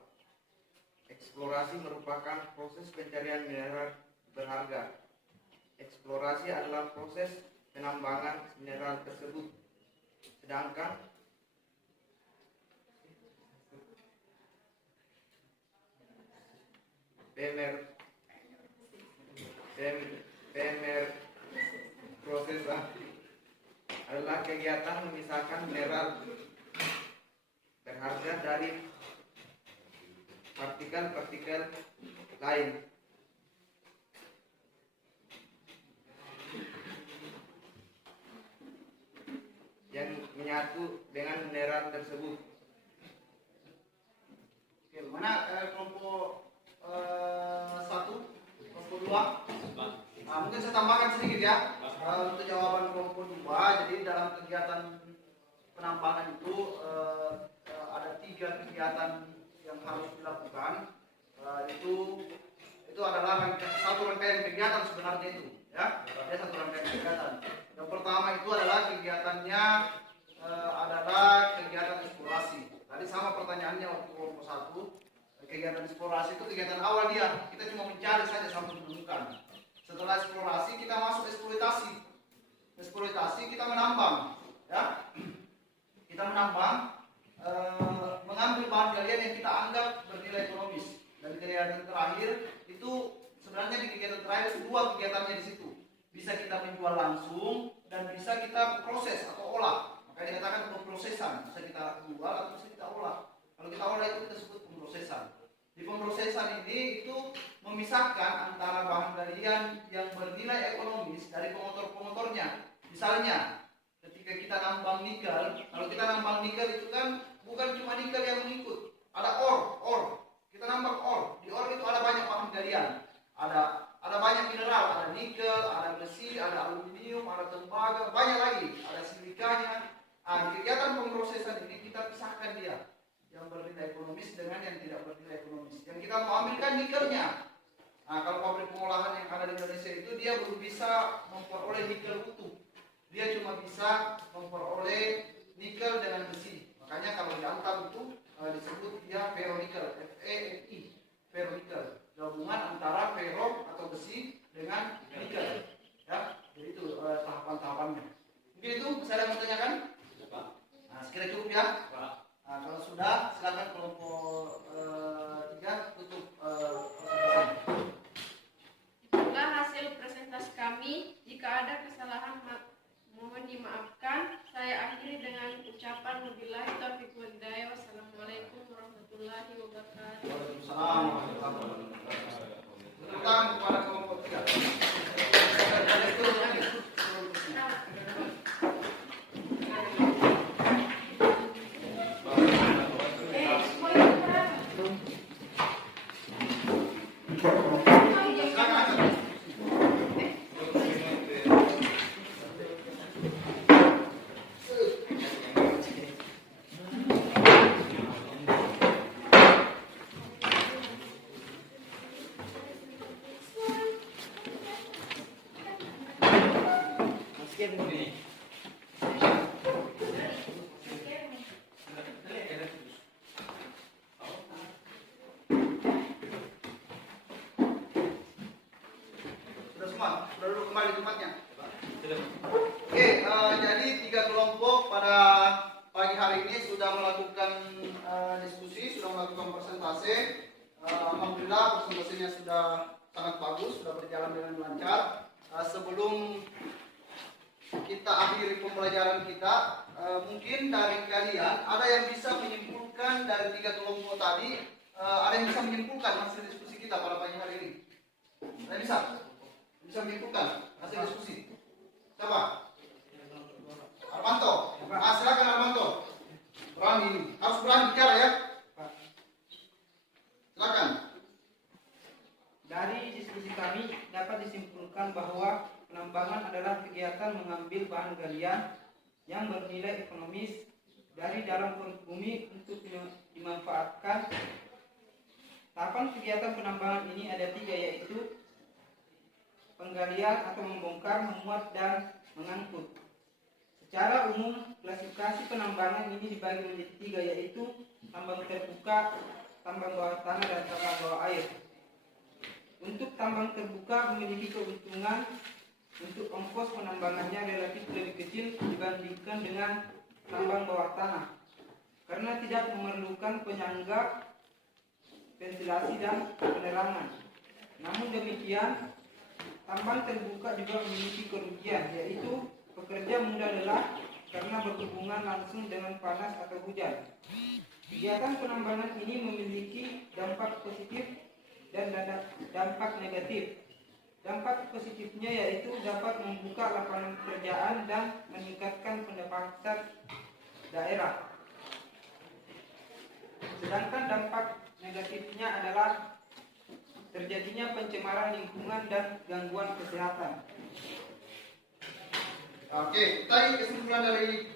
Eksplorasi merupakan proses pencarian mineral berharga. Eksplorasi adalah proses penambangan mineral tersebut. Sedangkan proses adalah kegiatan memisahkan mineral berharga dari partikel-partikel lain. Yang menyatu dengan mineral tersebut. Oke, mana kelompok 1, kelompok 2? Nah, mungkin saya tambahkan sedikit ya. Untuk jawaban kelompok 2, jadi dalam kegiatan penambangan itu ada 3 kegiatan yang harus dilakukan. Itu adalah satu rangkaian kegiatan sebenarnya itu, ya. Ada satu rangkaian kegiatan. Yang pertama itu adalah kegiatannya adalah kegiatan eksplorasi. Tadi sama pertanyaannya waktu kelompok 1. Kegiatan eksplorasi itu kegiatan awal dia. Kita cuma mencari saja sampai menemukan. Setelah eksplorasi kita masuk eksploitasi. Eksploitasi kita menambang, ya. Kita menambang, mengambil bahan galian yang kita anggap bernilai ekonomis. Dan kegiatan terakhir itu sebenarnya di kegiatan terakhir 2 kegiatannya di situ. Bisa kita menjual langsung dan bisa kita proses atau olah. Makanya dikatakan pemrosesan. Bisa kita jual atau bisa kita olah. Kalau kita olah itu kita sebut pemrosesan. Di pemrosesan ini itu memisahkan antara bahan galian yang bernilai ekonomis dari pemotor-pemotornya. Misalnya, ketika kita nambang nikel, kalau kita nambang nikel itu kan bukan cuma nikel yang mengikut, ada ore. Kita nambang ore. Di ore itu ada banyak bahan galian. Ada banyak mineral, ada nikel, ada besi, ada aluminium, ada tembaga, banyak lagi, ada silikanya. Di kegiatan pemrosesan ini kita pisahkan dia, yang bernilai ekonomis dengan yang tidak bernilai ekonomis. Yang kita mau ambilkan nikelnya. Kalau pabrik pengolahan yang ada di Indonesia itu dia belum bisa memperoleh nikel utuh. Dia cuma bisa memperoleh nikel dengan besi. Makanya kalau di Antam itu disebut dia ferronikel, FeNi, ferronikel. Gabungan antara ferro atau besi dengan nikel. Ya, jadi itu tahapan-tahapannya. Mungkin itu bisa ada yang mau tanyakan? Sekiranya cukup ya. Kalau sudah, silakan kelompok 3 tutup presentasi. Itulah hasil presentasi kami. Jika ada kesalahan mohon dimaafkan. Saya akhiri dengan ucapan wabillahi taufiq wal hidayah. Wassalamualaikum warahmatullahi wabarakatuh. Waalaikumsalam warahmatullahi wabarakatuh. Tepuk tangan kepada kelompok 3. Sudah duduk kembali tempatnya. Oke, jadi 3 kelompok pada pagi hari ini sudah melakukan diskusi, sudah melakukan presentasi. Alhamdulillah presentasinya sudah sangat bagus, sudah berjalan dengan lancar. Sebelum kita akhiri pembelajaran kita, mungkin dari kalian ada yang bisa menyimpulkan dari 3 kelompok tadi, ada yang bisa menyimpulkan hasil diskusi kita pada pagi hari ini. Ada bisa menyimpulkan hasil diskusi. Siapa? Armanto. Silakan Armanto. Berani, harus berani bicara ya. Silakan. Dari diskusi kami dapat disimpulkan bahwa penambangan adalah kegiatan mengambil bahan galian yang bernilai ekonomis dari dalam perut bumi untuk dimanfaatkan. Tahapan kegiatan penambangan ini ada 3, yaitu penggalian atau membongkar, memuat, dan mengangkut. Secara umum, klasifikasi penambangan ini dibagi menjadi 3, yaitu tambang terbuka, tambang bawah tanah, dan tambang bawah air. Untuk tambang terbuka memiliki keuntungan untuk ongkos penambangannya relatif lebih kecil dibandingkan dengan tambang bawah tanah, karena tidak memerlukan penyangga, ventilasi, dan penerangan. Namun demikian, tambang terbuka juga memiliki kerugian, yaitu pekerja mudah lelah karena berhubungan langsung dengan panas atau hujan. Kegiatan penambangan ini memiliki dampak positif dan dampak negatif. Dampak positifnya yaitu dapat membuka lapangan pekerjaan dan meningkatkan pendapatan daerah. Sedangkan dampak negatifnya adalah terjadinya pencemaran lingkungan dan gangguan kesehatan. Oke, tadi kesimpulan dari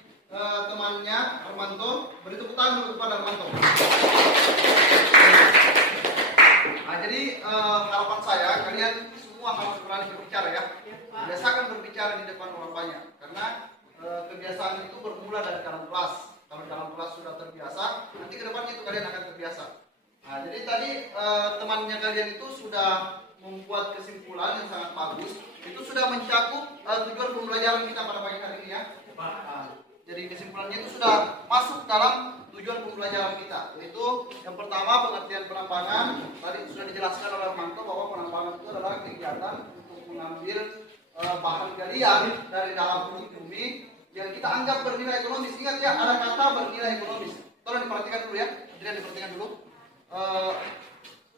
temannya Armanto. Beri tepuk tangan dulu kepada Armanto. Nah, jadi harapan saya kalian semua harus berani berbicara ya. Biasakan berbicara di depan orang banyak, karena kebiasaan itu bermula dari dalam kelas. Kalau dalam kelas sudah terbiasa, nanti ke depannya itu kalian akan terbiasa. Nah, jadi tadi temannya kalian itu sudah membuat kesimpulan yang sangat bagus. Itu sudah mencakup tujuan pembelajaran kita pada pagi hari ini ya. Nah, jadi kesimpulannya itu sudah masuk dalam tujuan pembelajaran kita. Yaitu yang pertama pengertian penambangan. Tadi sudah dijelaskan oleh Armanto bahwa penambangan itu adalah kegiatan untuk mengambil bahan galian dari dalam perut bumi yang kita anggap bernilai ekonomis. Ingat ya, ada kata bernilai ekonomis. Tolong diperhatikan dulu ya. Jadi diperhatikan dulu.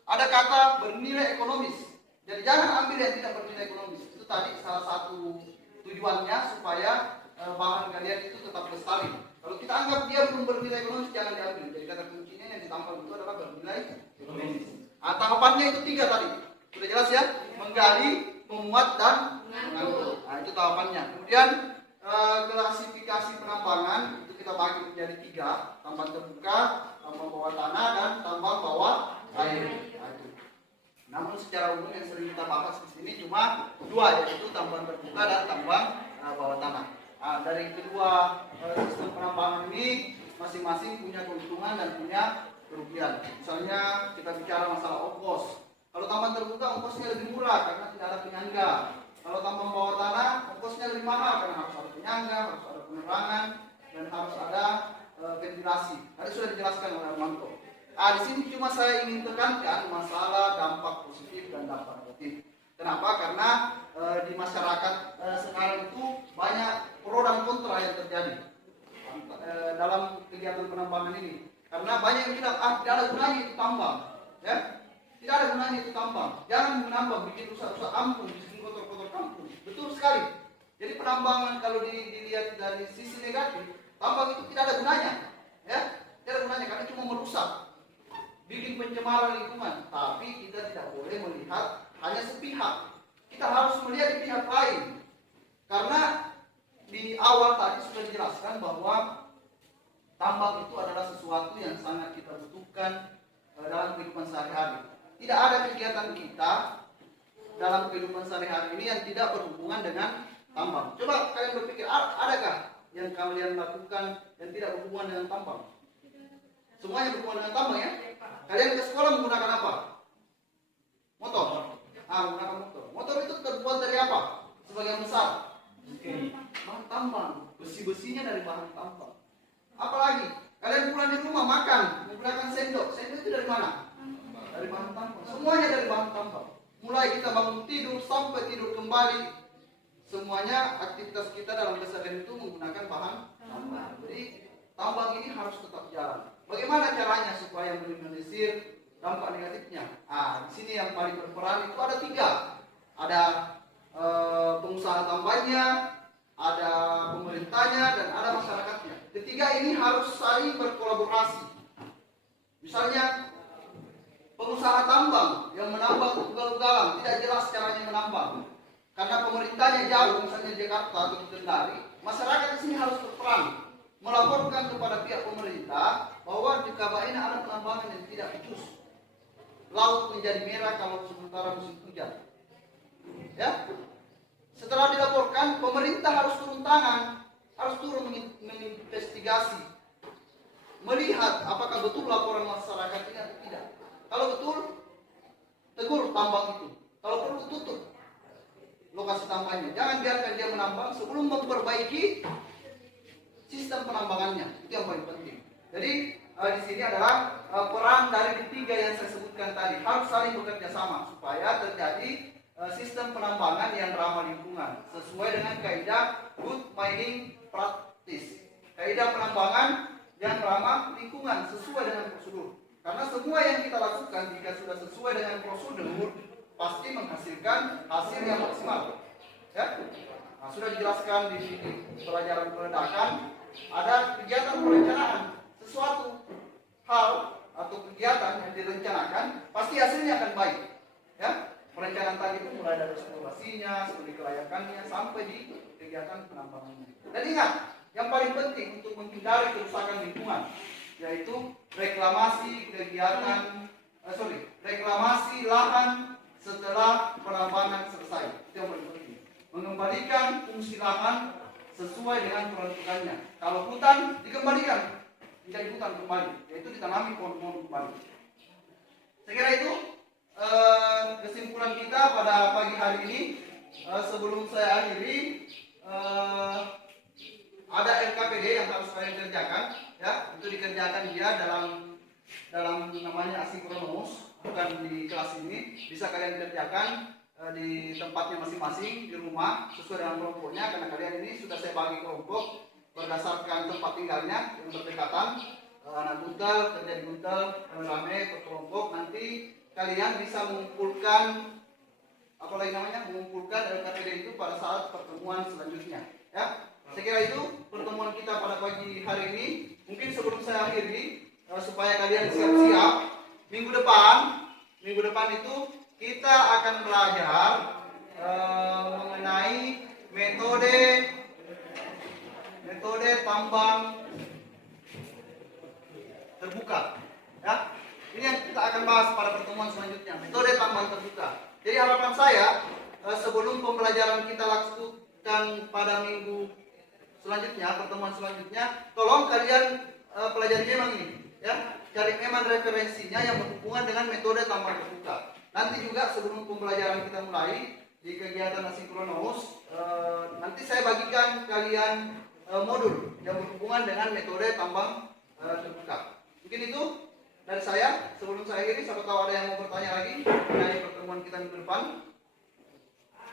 Ada kata bernilai ekonomis. Jadi jangan ambil yang tidak bernilai ekonomis. Itu tadi salah satu tujuannya supaya bahan galian itu tetap lestari. Kalau kita anggap dia belum bernilai ekonomis, jangan diambil. Jadi kata kuncinya yang ditambah itu adalah bernilai ekonomis. Nah, tahapannya itu 3 tadi. Sudah jelas ya? Menggali, memuat, dan mengangkut. Nah, itu tahapannya. Kemudian klasifikasi penambangan itu kita bagi menjadi 3: tambang terbuka, tambang bawah tanah, dan tambang bawah air. Nah, itu. Namun secara umum yang sering kita bahas di sini cuma 2, yaitu tambang terbuka dan tambang bawah tanah. Nah, dari kedua sistem penambangan ini masing-masing punya keuntungan dan punya kerugian. Misalnya kita bicara masalah ongkos. Kalau tambang terbuka ongkosnya lebih murah karena tidak ada penyangga. Kalau tambang bawah tanah ongkosnya lebih mahal karena harus ada penyangga, harus ada penerangan, dan harus ada ventilasi. Tadi sudah dijelaskan oleh Armanto. Di sini cuma saya ingin tekankan masalah dampak positif dan dampak negatif. Kenapa? Karena di masyarakat sekarang itu banyak pro dan kontra yang terjadi dalam kegiatan penambangan ini. Karena banyak yang bilang, tidak ada gunanya itu tambang, ya, tidak ada gunanya itu tambang. Jangan menambang, bikin rusak-rusak kampung, bikin kotor-kotor kampung. Betul sekali. Jadi penambangan kalau dilihat dari sisi negatif, tambang itu tidak ada gunanya, ya, tidak ada gunanya karena cuma merusak, bikin pencemaran lingkungan. Tapi kita tidak boleh melihat hanya sepihak. Kita harus melihat di pihak lain. Karena di awal tadi sudah dijelaskan bahwa tambang itu adalah sesuatu yang sangat kita butuhkan dalam kehidupan sehari-hari. Tidak ada kegiatan kita dalam kehidupan sehari-hari ini yang tidak berhubungan dengan tambang. Coba kalian berpikir, adakah yang kalian lakukan yang tidak berhubungan dengan tambang? Semuanya berhubungan dengan tambang ya? Kalian ke sekolah menggunakan apa? Motor. Menggunakan motor. Motor itu terbuat dari apa? Sebagian besar bahan tambang. Besi-besinya dari bahan tambang. Apalagi kalian pulang di rumah makan menggunakan sendok. Sendok itu dari mana? Dari bahan tambang. Semuanya dari bahan tambang. Mulai kita bangun tidur sampai tidur kembali, semuanya aktivitas kita dalam keseharian itu menggunakan bahan tambang. Jadi tambang ini harus tetap jalan. Bagaimana caranya supaya meminimalisir dampak negatifnya? Di sini yang paling berperan itu ada 3. Ada pengusaha tambangnya, ada pemerintahnya, dan ada masyarakatnya. Ketiga ini harus saling berkolaborasi. Misalnya pengusaha tambang yang menambang ugal-ugalan tidak jelas caranya menambang karena pemerintahnya jauh, misalnya Jakarta atau Kendari. Masyarakat di sini harus berperan melaporkan kepada pihak pemerintah bahwa di Kaba ini ada penambangan yang tidak becus. Laut menjadi merah kalau sementara musim hujan. Ya, setelah dilaporkan, pemerintah harus turun tangan, harus turun menginvestigasi, melihat apakah betul laporan masyarakat ini atau tidak. Kalau betul, tegur tambang itu. Kalau perlu tutup lokasi tambangnya. Jangan biarkan dia menambang sebelum memperbaiki sistem penambangannya. Itu yang paling penting. Jadi di sini adalah peran dari 3 yang saya sebutkan tadi. Harus saling bekerja sama supaya terjadi sistem penambangan yang ramah lingkungan sesuai dengan kaidah good mining practice. Kaidah penambangan yang ramah lingkungan sesuai dengan prosedur. Karena semua yang kita lakukan jika sudah sesuai dengan prosedur pasti menghasilkan hasil yang maksimal. Ya, nah, sudah dijelaskan di pelajaran peledakan ada kegiatan perencanaan sesuatu hal atau kegiatan yang direncanakan pasti hasilnya akan baik. Ya, perencanaan tadi itu mulai dari eksplorasinya, studi kelayakannya sampai di kegiatan penambangannya. Dan ingat, yang paling penting untuk menghindari kerusakan lingkungan yaitu reklamasi reklamasi lahan setelah penambangan selesai. Itu yang paling penting. Mengembalikan fungsi lahan sesuai dengan peruntukannya. Kalau hutan dikembalikan menjadi hutan kembali, yaitu ditanami pohon-pohon kembali. Saya kira itu kesimpulan kita pada pagi hari ini. Sebelum saya akhiri, ada LKPD yang harus kalian kerjakan, ya, itu dikerjakan dia dalam namanya asinkronus, bukan di kelas ini. Bisa kalian kerjakan di tempatnya masing-masing di rumah sesuai dengan kelompoknya, karena kalian ini sudah saya bagi kelompok berdasarkan tempat tinggalnya yang berdekatan. Anak Guntel kerja di Guntel, rame berkelompok. Nanti kalian bisa mengumpulkan mengumpulkan LKPD itu pada saat pertemuan selanjutnya, ya. Saya kira itu pertemuan kita pada pagi hari ini. Mungkin sebelum saya akhiri, supaya kalian siap-siap, minggu depan itu kita akan belajar mengenai metode tambang terbuka. Ya, ini yang kita akan bahas pada pertemuan selanjutnya, metode tambang terbuka. Jadi harapan saya sebelum pembelajaran kita lakukan pada minggu selanjutnya, pertemuan selanjutnya, tolong kalian pelajari memang ini, ya, cari memang referensinya yang berhubungan dengan metode tambang terbuka. Nanti juga sebelum pembelajaran kita mulai di kegiatan asinkronus, nanti saya bagikan kalian modul yang berhubungan dengan metode tambang terbuka. Mungkin itu dari saya. Sebelum saya akhiri, siapa tahu ada yang mau bertanya lagi mengenai pertemuan kita minggu depan.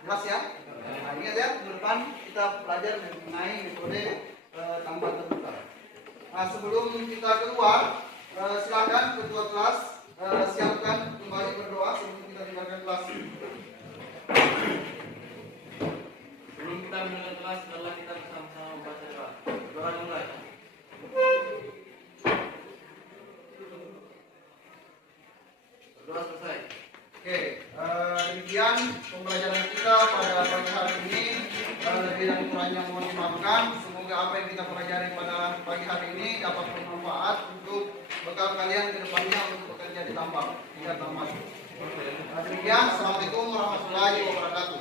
Jelas ya? Nah, ingat ya, minggu depan kita belajar mengenai metode tambang terbuka. Nah, sebelum kita keluar, silakan ketua kelas siapkan kembali berdoa sebelum kita tinggalkan kelas. Sebelum kita meninggalkan kelas, setelah kita bersama-sama membaca doa. Doa dimulai. Doa selesai. Oke, demikian pembelajaran kita pada pagi hari ini. Lebih dan kurangnya mohon dimaafkan. Semoga apa yang kita pelajari pada pagi hari ini dapat bermanfaat untuk bekal kalian ke depannya untuk bekerja di tambang, hingga tambang. Demikian, assalamualaikum warahmatullahi wabarakatuh.